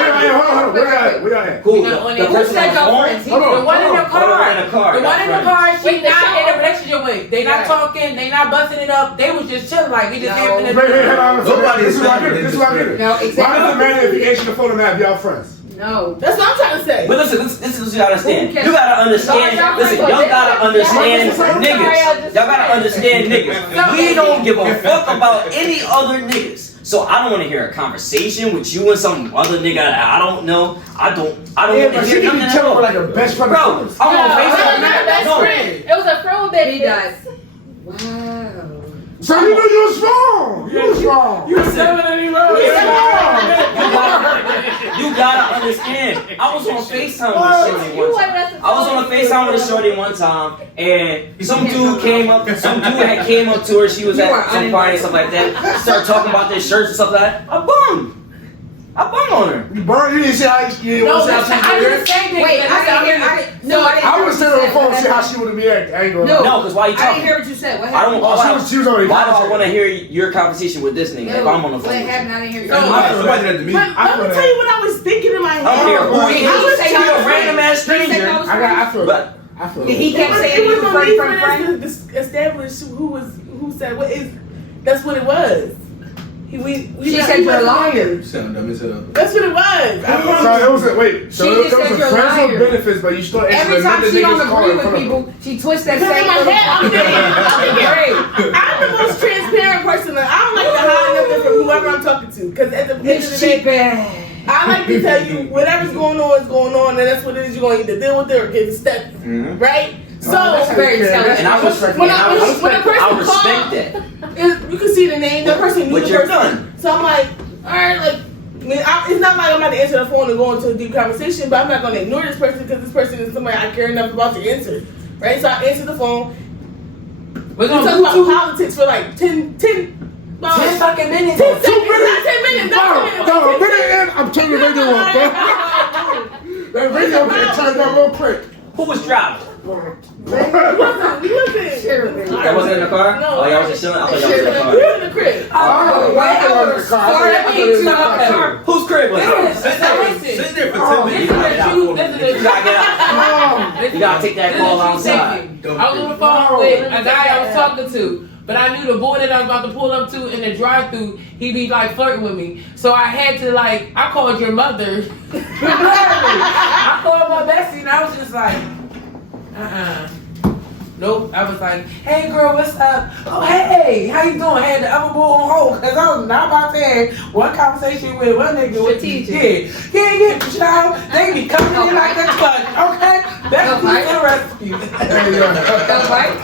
at? Where y'all at? Cool. We not on The it. person Who said on your the phone. friends? Hold on, The one in the hold on. car. In the car, The one in the that's car. She Wait, the not in a shower? relationship with. They not Yeah. talking. They not busting it up. They was just chilling like we just No. having Wait, hold on. Nobody This is is what I saying get. This is what I get. No, Why exactly. does the man if he answer the phone and have y'all friends? No. That's what I'm trying to say. But listen, this is what you gotta understand. Who can- You gotta understand. Y'all Listen, like- y'all gotta understand Sorry, niggas. Y'all gotta understand niggas. We don't give a fuck about any other niggas. So I don't want to hear a conversation with you and some other nigga that I don't know. I don't Yeah, want but to she hear can be nothing chilling else. with like a best friend. Bro, of I'm on No, FaceTime. not best No. friend. It was a friend baby. He does. Wow. So you knew you was wrong. You was wrong. You was wrong. You gotta understand. I was on FaceTime with a shorty one time. I was on a FaceTime with a shorty one time, and some dude had came up to her. She was You are at some party and stuff like that. Started talking about their shirts and stuff like that. I bummed on her. You burned. You didn't see how you didn't No, want to listen, see how I she did the was same thing. Wait, because I didn't hear. I didn't hear I would what sit you on the said. phone What and see how happened? she would have reacted. I ain't gonna No. lie. No, because why you I didn't talking? hear what you said. What I don't. happened? She was already. Why do I want to hear your conversation with this nigga if I'm on the What phone? with you? happened? I didn't hear you. Somebody did that to me. But let me tell you what I was thinking in my head. I don't care who he I would is. say He a y'all random ass stranger. I feel. But I feel. He It kept was- saying it you was were on friend, me friend, for friend. us to establish who said what is. That's what it was. She said you're a liar. You sound dumb as hell. That's what it was. I promise. So it was a wait. So She it just was said a you're friends liar. with benefits, but you still Every answer time another she don't nigga's call agree in with front of her. people, she twists that Because in same my little head, I'm fucking brain. I'm the most transparent person. I don't like to hide nothing from whoever I'm talking to. Because at the end of the It's day, cheap ass. I like to tell you whatever's going on is going on, and that's what it is. You're going to either deal with it or get a step, right? So That's very intelligent. and I respect when that. when a person I respect calls, that. you can see the name. The person knew What the you're person. done. So I'm like, all right, like. I mean, it's not like I'm about to answer the phone and go into a deep conversation, but I'm not going to ignore this person because this person is somebody I care enough about to answer, right? So I answer the phone. We're We talk gonna about do politics for like 10 fucking minutes. 10 seconds, not 10 minutes, not 10 minutes. No, like 10 minute in, I'm turning the radio off, bro. That radio get turned down real quick. Who was driving? Listen. That wasn't in the car? No. Oh, y'all was just chilling? I thought y'all was in the We car. were in the crib. Oh, why I was in the car? I thought it was in the car. Whose crib was it? Sit there for 10 minutes. You gotta get out. You gotta take that call outside. I was on the phone with a guy I was talking to, but I knew the boy that I was about to pull up to in the drive-thru, he be like flirting with me. So I had to I called your mother. I called my bestie and I was just like, Nope. I was like, hey girl, what's up? Oh, hey, how you doing? I had the other boy on hold because I was not about to have one conversation with one nigga with Strategic. Yeah, child. They be coming in like a clutch, okay? That's the recipe. Don't bite.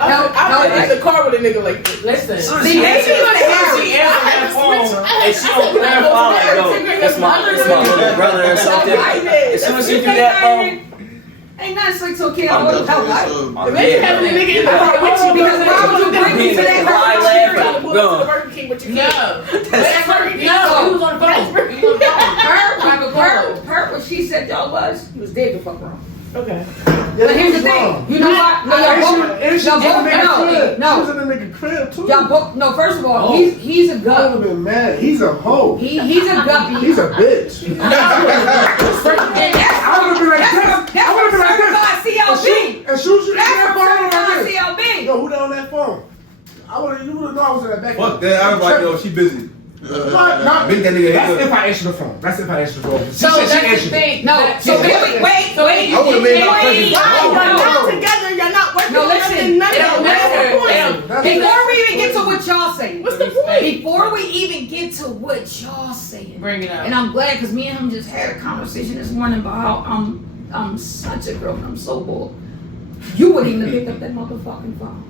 I went in the car with a nigga like this. Listen. She answered that phone and she don't clarify like, yo, that's my little brother or something. As soon as you do that, bro. Ain't nothing slick so kid. I wouldn't help life. Maybe having a nigga in the car with you Because why would you bring me to that to the Burger King with your kid. No. He was on the phone. He was on the phone. Her, what she said y'all was, he was dead the fuck wrong. Okay. But here's the thing. You know what? No, She was in the nigga crib too. y'all both. No, first of all, he's a I would guppy. have been mad. He's a hoe. He's a guppy. He's a bitch. And that's I would have been like this. That's I would have been like this. certified CLB. As soon as you That's that phone, like this. certified CLB. Yo, who that on that phone? You would have known I was in that back. Fuck that. I was like, yo, she busy. Not Make that nigga hang That's up. if I answer the phone. That's if I answer the phone. She So said she that's the answered. thing. No, so wait. I would've made my presence. Y'all not together. Y'all not working. No, on listen. nothing, none It of don't that. matter. Before we even get to what y'all saying, What's the point? before we even get to what y'all saying, Bring it up. and I'm glad because me and him just had a conversation this morning about how I'm such a girl and I'm so bored. You wouldn't even pick up that motherfucking phone.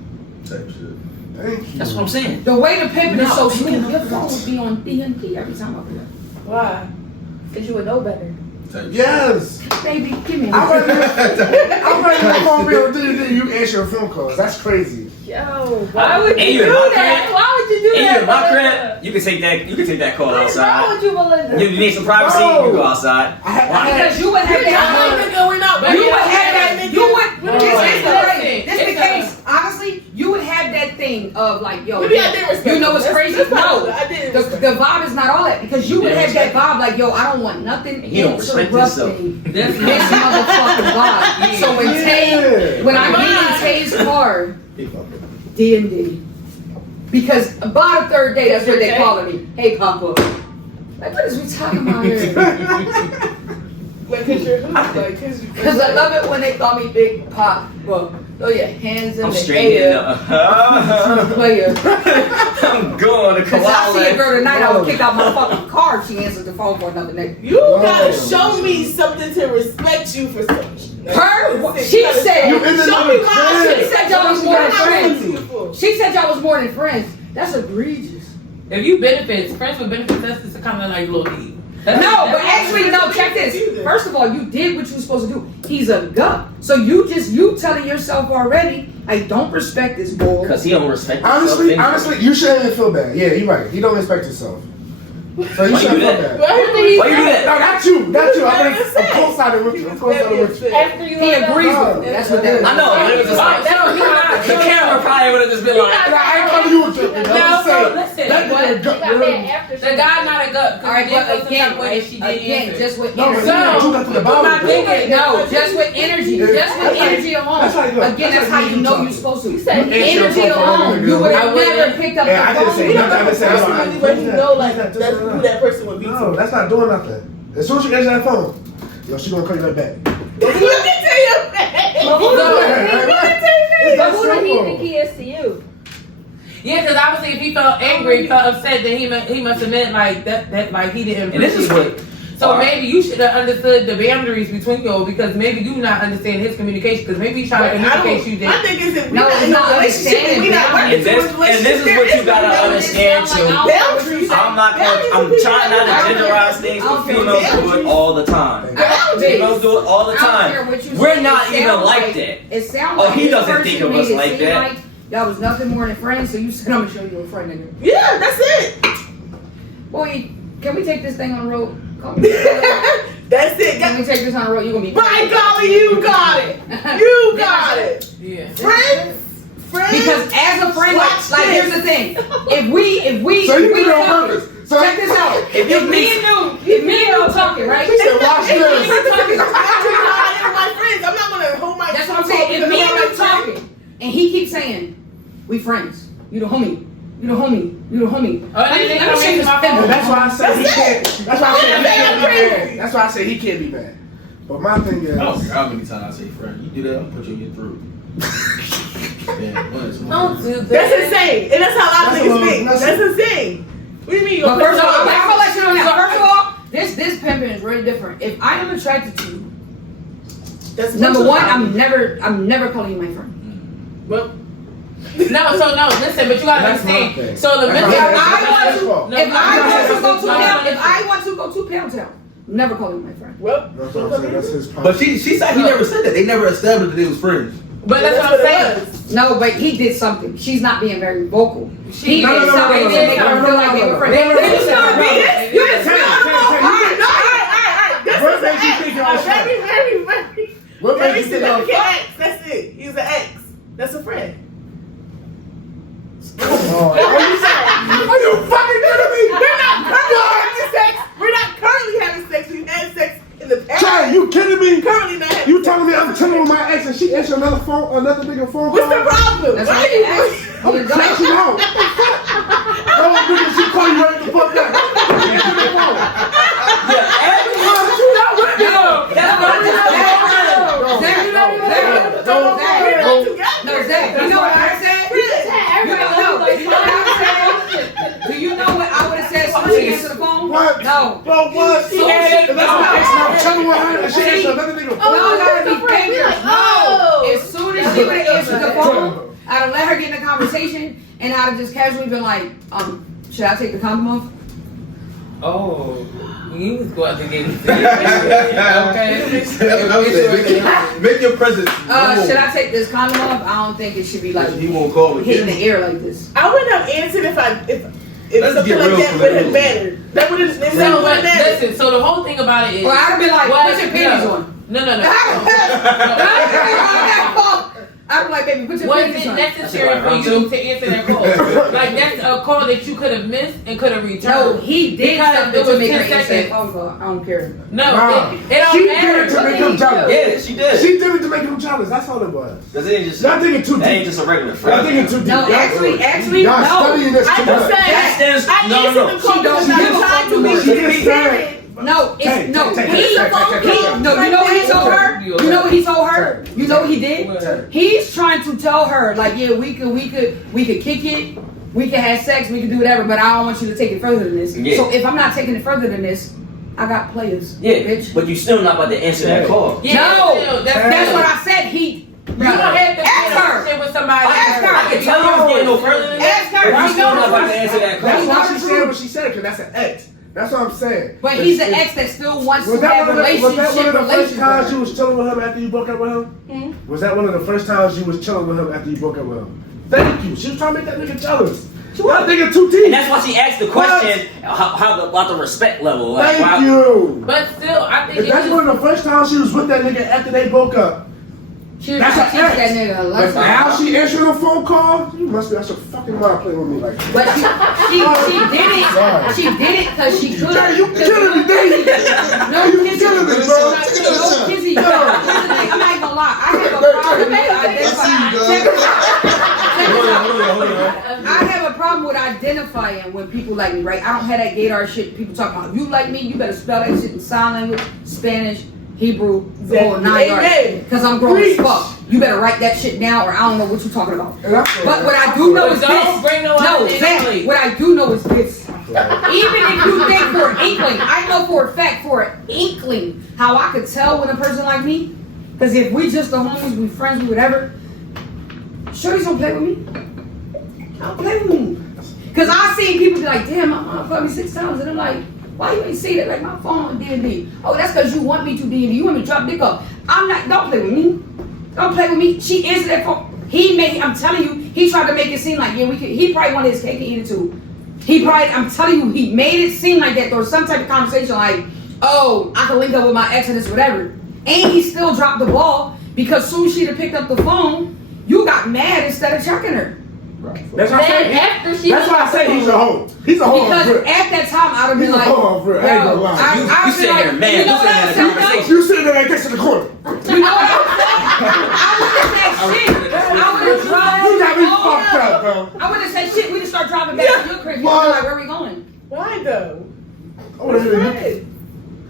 Type shit. Thank you. That's what I'm saying. The way the pimping is so smooth, your phone would be on DNP every time I play. Why? Cause you would know better. Yes. Baby, give me I'm that. ready to phone bill than you answer phone calls. That's crazy. Yo, why would And you you do in my that? crib? Why would you do And that? you in my Melinda? crib, you can take that. You can take that call What's wrong outside. with you, Melinda? You need some privacy. Bro. You go outside. Because you would have that. going out. You would have that. You would. This is the Listen, thing. This is the it's case. Honestly, you would have that thing of like, yo, Maybe I didn't respect you know what's him. crazy? That's No, I didn't the respect vibe is not all that because you would have that vibe like, yo, I don't want nothing He don't respect interrupting That's this motherfucking vibe. So when when I get in Tay's car, D&D. Because about the third day, that's what they calling me. Hey, Papa. Like, what is we talking about here? Like, cause you're who? Like, cause you. Because I love it when they call me Big Pop. Well, throw your hands in I'm the straight in air. the. Player. I'm going to Because I see a Kalale. girl tonight, I would kick out my fucking car if she answers the phone for another nigga. You gotta show me something to respect you for something. Her? She said. You in the Show me my crib. shit. She said y'all was more than What I friends. was looking for. She said y'all was more than friends. That's egregious. If you benefits, friends with benefits, that's just kind of like little deep. No, but actually, no, check this. First of all, you did what you were supposed to do. He's a gup. So you telling yourself already, I don't respect this boy. Because he don't respect himself. Honestly, you shouldn't even feel bad. Yeah, you're right. He don't respect himself. So you Why shouldn't you feel do bad. Why you do that? No, not you. Not you. I'm co-signing with you. I'm co-signing with you. After you He let agrees go. with me. That's what that is. I know, but it was just like the camera probably would have just been like. I ain't calling you a jerk. I'm No, just so saying. listen, That but nigga They got gut- mad after the guy not a gut. All right, but again, way that she did again, answer. just with No, but energy. you gotta do that to the but my bottom. thing is, No, just with energy. Yeah. Just with That's how- energy alone. that's how you look. Again, that's That's how how you you know talk. you're supposed to. You said Energy your phone alone, call, you would I have wouldn't. never picked up Yeah, I the didn't phone. say You nothing. know, I the didn't say person nothing. where you know, like, Just that's say who that person would be No, to. that's not doing nothing. As soon as you answer that phone, yo, she gonna call you right back. Look into your face. But who It's that do he simple. think he is to you? Yeah, because obviously if he felt angry, felt upset, then he must have meant like that like he didn't. And this is appreciate what. it. So maybe you should have understood the boundaries between you because maybe you not understand his communication because maybe he's trying to communicate you I that. think it's if we No, not it's in a not relationship, understanding we not working And this, towards a and relationship. this is what you gotta There is understand too. boundaries. I'm not gonna. I'm trying not to genderize things, but females do it all the time. Females do it all the I don't care time. what you We're say. not It even sound like that. It sounds Oh, like he this doesn't person think of made us it like seem that. like y'all was nothing more than friends, so you said I'm gonna show you a friend nigga. Yeah, that's it. Boy, can we take this thing on the road? Can That's it. we take this on the road? You gonna be By golly, you got it. You got it. Yeah. Friends. Because as a friend, Watch like this. here's the thing. If we So you we did it on talking, purpose. So check this out. If me and you talking, right? She said, watch If this. my friends, I'm not gonna hold my. That's what I'm saying. If me and you talking, and he keeps saying, we friends. You the homie. You the homie. You the homie. Oh, and then they come into my phone. That's why I said he can't. That's why I said he can't be Crazy. mad. That's why I said he can't be mad. But my thing is, I don't care how many times I say friend. You do that, I'll put you in your throat. Don't do that. That's insane, and that's how I That's a think little- it's that's- That's insane. What do you mean? But first of all, No, I'm gonna let you know now. First of all, this pimping is really different. If I am attracted to you, that's number one, I'm never calling you my friend. Well, No, listen, but you gotta That's my understand. thing. So the That's mental. my thing. If No, I want to go to Pound Town, never call you my friend. well, that's what I'm saying. That's his But problem. she said he never said that. They never established that they was friends. But that's what I'm saying. No, but he did something. She's not being very vocal. He No, did no, no, something no, to no, make no, her no, feel no, like they no, were no, friends. no, no, no, This is no, not no, me. no. You just All right. This What is makes an you ex. think you're A a friend? very What makes you think you're a significant friend? ex. That's it. He's an ex. That's a friend. Are you fucking kidding me? We're not currently having sex. We're not currently having sex. We've had sex in the past. Chad, you kidding me? Currently not having You sex. telling me I'm chilling with my ex and she answered another nigga phone call? What's the problem? That's Why what you they asked. I'm You crashing out. No, nigga, she call you right the fuck back. Answer the phone. Zach, you know what I said? Do you know what I would have said as soon as she answered the phone? What? No. Bro, what? So, that's my ex now. I'm chilling with her and she answered another nigga No, phone. gotta be dangerous. No. As soon as she would have answered the phone, I'd have let her get in the conversation and I'd have just casually been like, should I take the condom off? Oh, you was going to get okay. Make your presence. Should I take this condom off? I don't think it should be like He won't call me. hitting the air like this. I wouldn't have answered if Let's something get like real that for would the have news. mattered. That would have So, mattered. listen, so the whole thing about it is. Well, I'd have been like, put your panties on. No. I'm like, baby, put your Was panties it on. necessary for you to answer that call? Like, that's a call that you could have missed and could have returned. No, he did Because something it to was make 10 her answer that seconds. phone call. I don't care. No, Nah. it don't She matter. did it to make him jealous. Yeah, she did. She did it to make him jealous. That's all it was. Cause it ain't just. Y'all thinking too That ain't deep. just a regular Y'all friend. thinking too deep. No, actually, y'all no. studying this I too just much. said, That stands. I answered the call because She I'm don't trying to give a be fuck. She just said. serious. No, it's no. Take, He, take, take, no. You know what he told her? You know what he told her? You know what he did? He's trying to tell her, like, yeah, we could kick it, we could have sex, we could do whatever, but I don't want you to take it further than this. Yeah. So if I'm not taking it further than this, I got players. Yeah, bitch. but you still not about to answer that call. Yeah, No, still, that's what I said. He. You don't have to Ask her. shit with somebody. Ask her. I can tell you was getting no further than that. Ask her. But you still not about to answer that That's call. why she said what she said, because that's an ex. That's what I'm saying. But he's an ex that still wants Was to that have one of the first relationship times you with was chilling with him after you broke up with him? Was that one of the first times you was chilling with him after you broke up with him? Thank you. She was trying to make that nigga jealous. Y'all thinking too deep. And that's why she asked the question about the respect level. Like, Thank why- you. But still, I think If that's one of the first times she was with that nigga after they broke up, She was that's trying to an teach that ex. nigga a But lesson. now she answering a phone call, you must be out your fucking mind playing with me like that. But she did it. She did it because she could. Jay, you killing me, baby. No, You Kizzy. killing me, bro. No, Kizzy. I'm not even gonna lie. I have a problem with identifying. I have a problem with identifying when people like me, right? I don't have that gaydar shit. People talking about, you like me, you better spell that shit in sign language, Spanish, Hebrew, the whole 9 yards. Because I'm grown as fuck. You better write that shit down, or I don't know what you're talking about. But what I do know is this. don't bring no No, other Zach, thing. what I do know is this. Even if you think for an inkling, I know for a fact, for an inkling, how I could tell when a person like me. Because if we just the homies, we friends, we whatever. Shorties don't play with me. I don't play with them. Because I seen people be like, damn, my mom fucked me 6 times. And I'm like, why you ain't say that? Like, my phone on D&D. Oh, that's because you want me to D&D. You want me to drop dick up. I'm not, don't play with me. Don't play with me. She answered that phone. I'm telling you, he tried to make it seem like, yeah, we could, he probably wanted his cake and eat it too. I'm telling you, he made it seem like that there was some type of conversation like, oh, I can link up with my ex and this, whatever. And he still dropped the ball because soon as she'd have picked up the phone, you got mad instead of checking her. That's why I say. after she That's why I say he's a hoe. He's a hoe on Because grip. at that time, I'd have been He's a like, hoe on grip. I ain't gonna lie. You I'd be sitting there, like, man. you know You what sitting I'm there saying? in a conversation. You sitting there like this in the corner. You know what I'm saying? I wouldn't have said shit. I would have driven. You got me fucked up, bro. I would have said shit. We'd have started driving back to your crib. You'd be What? like, where we going? Why though? I would have hit you.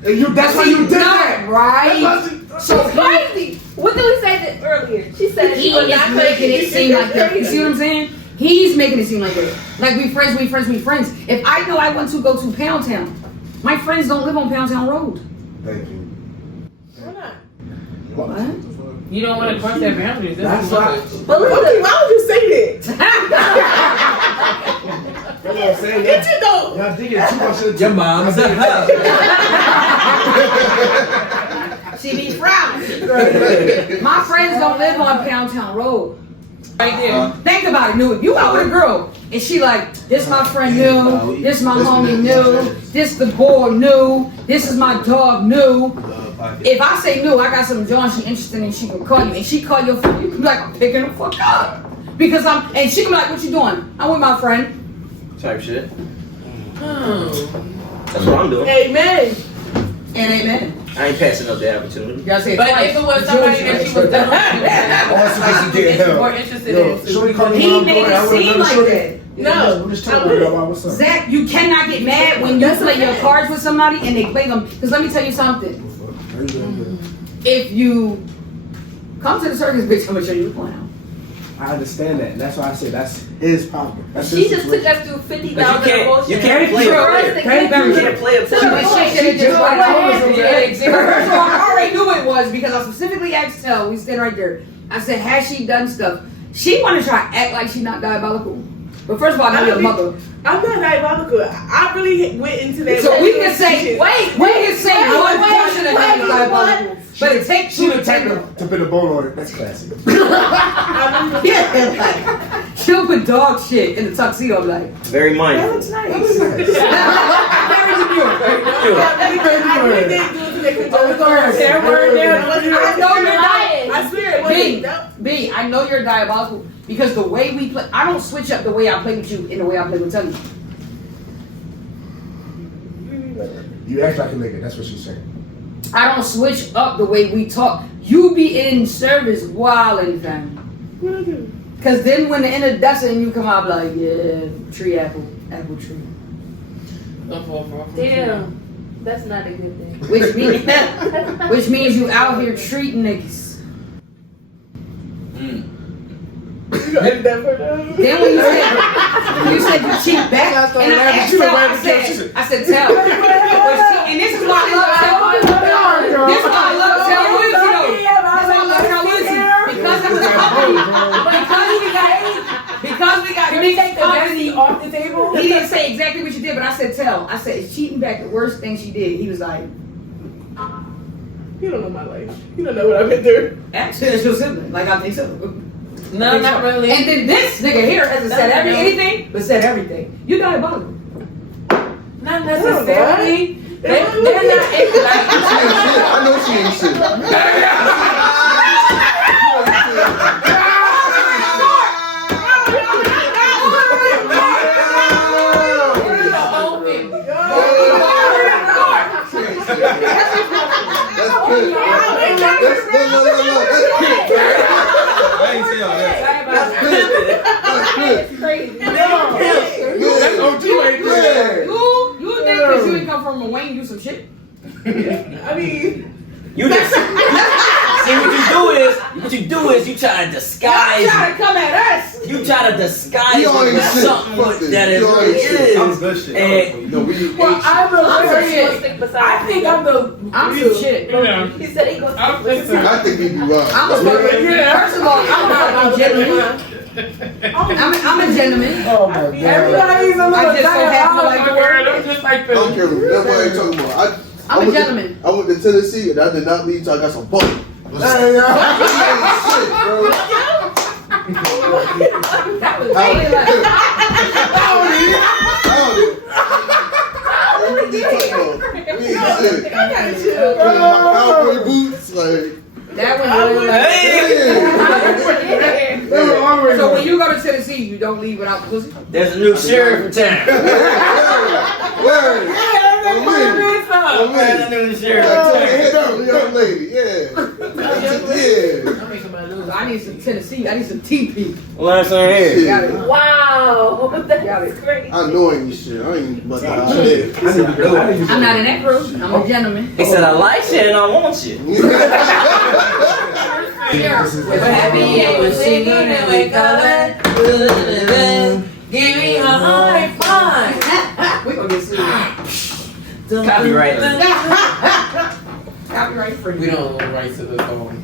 And you, that's why you did that. Right? So crazy. What did we say that earlier? She said He she was is not making it crazy. seem like that. You see what I'm saying? He's making it seem like that. Like we friends. If I know I want to go to Pound Town, my friends don't live on Pound Town Road. Thank you. Why not? What? You don't want to cross their boundaries. That's what why. But okay, why would you say that? That's what I'm saying. Get you though. Y'all digging too much into Your mom's a hoe. She be frowning. My friends don't live on Pound Town Road. right there. Think about it, new. You out with a girl, and she like, this my friend new, this my homie new, this the boy new, this is my dog new. If I say new, I got some John she interested in, she can call you, and she call your friend, you can be like, I'm picking the fuck up. Because and she can be like, what you doing? I'm with my friend. Type shit. Hmm. That's what I'm doing. Amen. And amen. I ain't passing up the opportunity. Y'all say But if it was somebody that she was done more interested in, He made it seem like that. I'm just telling you about what's up. Zach, you cannot get mad when you play your cards with somebody and they play them. Because let me tell you something. If you come to the circus, bitch, I'm gonna show you the plan. I understand that, and that's why I say that's his problem. That's She his just took situation. us through 50,000 But you emotions. can't play a player. You can't play a She player. went shit and just like, first of all, I already knew it was because I specifically asked Tell, we stand right there. I said, has she done stuff? She want to try to act like she not diabolical. But first of all, I know your mother. I'm not diabolical. I really went into that. So we can say, we can say one portion of that is diabolical, but it takes you to take her. To put a bowl on it, that's classic. Yeah, like, she'll put dog shit in the tuxedo, like, Very mindful. that looks nice. Very demure. I really did do it to that. I know you're lying. I swear it wasn't. B, I know you're diabolical because the way we play, I don't switch up the way I play with you and the way I play with Tony. You act like a nigga, that's what she's saying. I don't switch up the way we talk. You be in service wildin', fam. Cause then when the end of that's and you come out like, yeah, tree apple tree. Damn. That's not a good thing. Which means you out here treating niggas. Then when you said you cheat back, and I said tell. And this is why I love tell. This is why I love tell Lucy though. This is why I love tell Lucy. Because it was a company. Because we got Can we take the vanity off the table? He didn't say exactly what you did, but I said tell. I said, is cheating back the worst thing she did? He was like, You don't know my life. You don't know what I've been through. actually, it's your sibling. Like, I think so. No, not really. And then this nigga here hasn't said anything, but said everything. You diabolical. Not necessarily. They're not like, I know she ain't shit. You think because you ain't come from a Wayne, you some shit? I mean, You just see what you do is you try to disguise. You try to come at us. You try to disguise He it already with shit. something Fuck this. that He it already really shit. is. I'm good shit. And No, we well, I'm Stick beside I think I'm I'm some shit. He said he gonna stick beside I think we be right. I'm a First of all, I'm a gentleman. I'm a gentleman. Oh my god. Everybody's a I little just don't have to like the word. I'm just like I don't care what nobody talking about. I'm a gentleman. I went to Tennessee and I did not leave till I got some bump. Shit, bro. That was really like, Cowboy boots, like. that was really like. So when you go to Tennessee, you don't leave without pussy? there's a new sheriff in town. Word. There's a new sheriff in town. Young lady, yeah. I need some Tennessee. I need some TP. Last one here. Got it. Wow, Got that's it. great. I know ain't shit. I ain't, but I did. I'm not in that crew. I'm a gentleman. He said, I like shit and I want shit. happy and we're singing and we're colored. Give me a high five. We're gonna get sued. Copyright. Copyright free. We don't own rights to the song.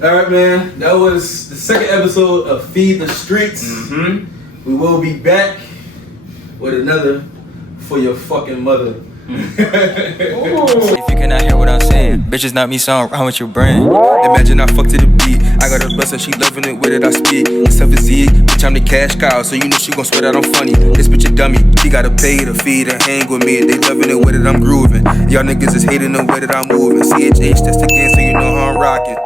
Alright, man. That was the second episode of Feed the Streets. Mm-hmm. We will be back with another for your fucking mother. If you cannot hear what I'm saying, bitches not me, so I'm around with your brain. Imagine I fuck to the beat. I got her bust and she loving it with it, I speak. It's a physique, bitch, I'm the cash cow, so you know she gon' swear that I'm funny. This bitch a dummy, she gotta pay to feed and hang with me. They loving it with it, I'm grooving. Y'all niggas is hating the way that I'm moving. CHH, that's the game, so you know how I'm rocking.